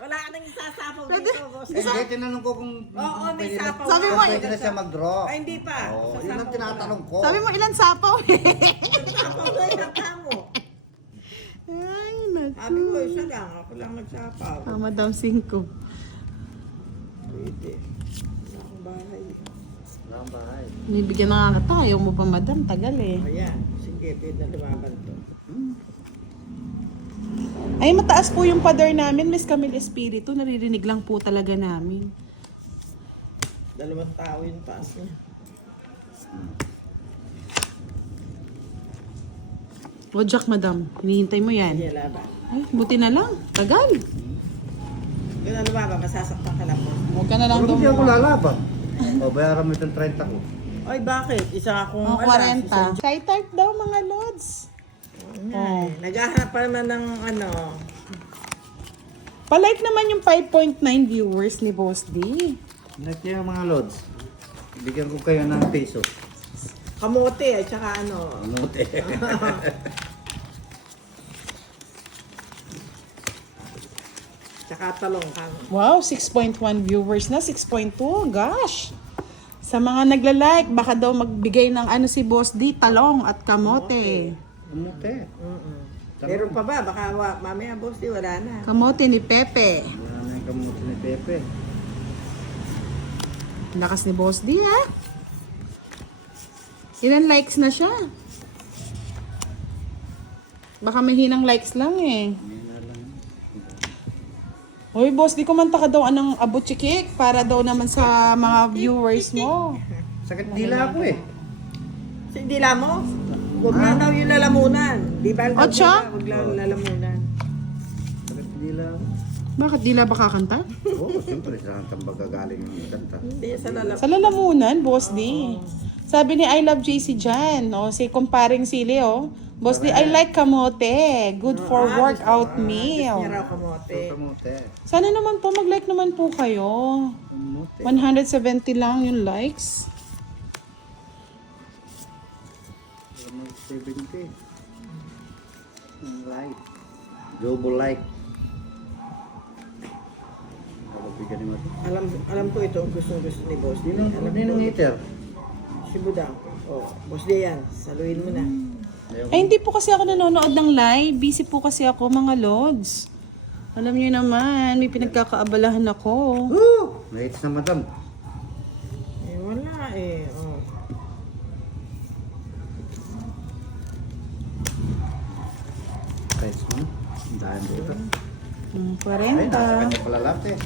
Wala ka nang isasapaw dito, boss. Hindi, tinanong ko kung Oo, may pwede na- sapaw. Sabi mo, pwede na siya mag-draw. Ay, hindi pa. Oo, yun ang Sasapaw tinatanong ko. Sabi mo, ilan sapaw eh? Sapaw ko yung tamo. Ay, Sabi ko, isa lang. Ako lang nagsapaw. Madam 5. Pwede. Wala akong bahay. Wala ang bahay. Nibigyan na nga kita. Ayaw mo pa, madam. Tagal eh. Ayan. Sige, pwede na lumaban to. Ay, mataas po yung pader namin, Miss Camille Espiritu. Naririnig lang po talaga namin. 2 tao yung taas niya. O, Jack, madam. Hinihintay mo yan. Sige, laban. Ay, buti na lang. Tagal. Kung na lumaban, masasaktan ka lang mo. Huwag ka na lang Pero daw hindi ako mo. lalaban. O, bayaran mo itong 30 ko. Ay, bakit? Isa akong Mga 40. Sky type daw, mga lods. Ay, naghahanap pa naman ng ano. Palike naman yung 5.9 viewers ni Boss D. Like yung mga lods. Bigyan ko kayo ng peso. Kamote at saka ano. Amote. Tsaka talong ka. Wow, 6.1 viewers na. 6.2. Gosh. Sa mga nagla-like, baka daw magbigay ng ano si Boss D, talong at kamote. Amote. Meron pa ba? Baka mamaya boss di wala na. Kamote ni Pepe. Wala na yung kamote ni Pepe. Lakas ni Boss D, ha? Ilan likes na siya? Baka may hinang likes lang eh. Hindi na lang. Hoy, Boss D, kumanta ka daw anong abutsikik para daw naman sa mga viewers mo. Sakit dila ako eh. Hindi mo? Huwag na daw yung lalamunan. Di ba? Otsa? Huwag lang lalamunan. Sakit dila ako. Bakit di la ba kakanta? Oo, siyempre saan magagaling yung kanta. Hindi, sa lalamunan. Sa lalamunan, Boss D. Sabi ni I Love JC dyan, si comparing sili, Boss D, I like kamote. Good for workout meal. Gusto niya raw kamote. Kamote. Sana naman po, mag-like naman po kayo. Kamote. 170 lang yung likes. 70. Like. Double like. Bigyan ni Mati. Alam ko ito ang gusto ni boss. Ninong heater. Si Budang. Oh, boss di yan. Saluhin mo na. Ay, hindi po kasi ako nanonood ng live. Busy po kasi ako, mga lods. Alam niyo naman, may pinagkakaabalahan ako. Woo! Naitis na madam. Eh, wala eh. Oh. Kahit mo. Ang dahil dito. Ay, nasa 40. kanya pala lahat eh.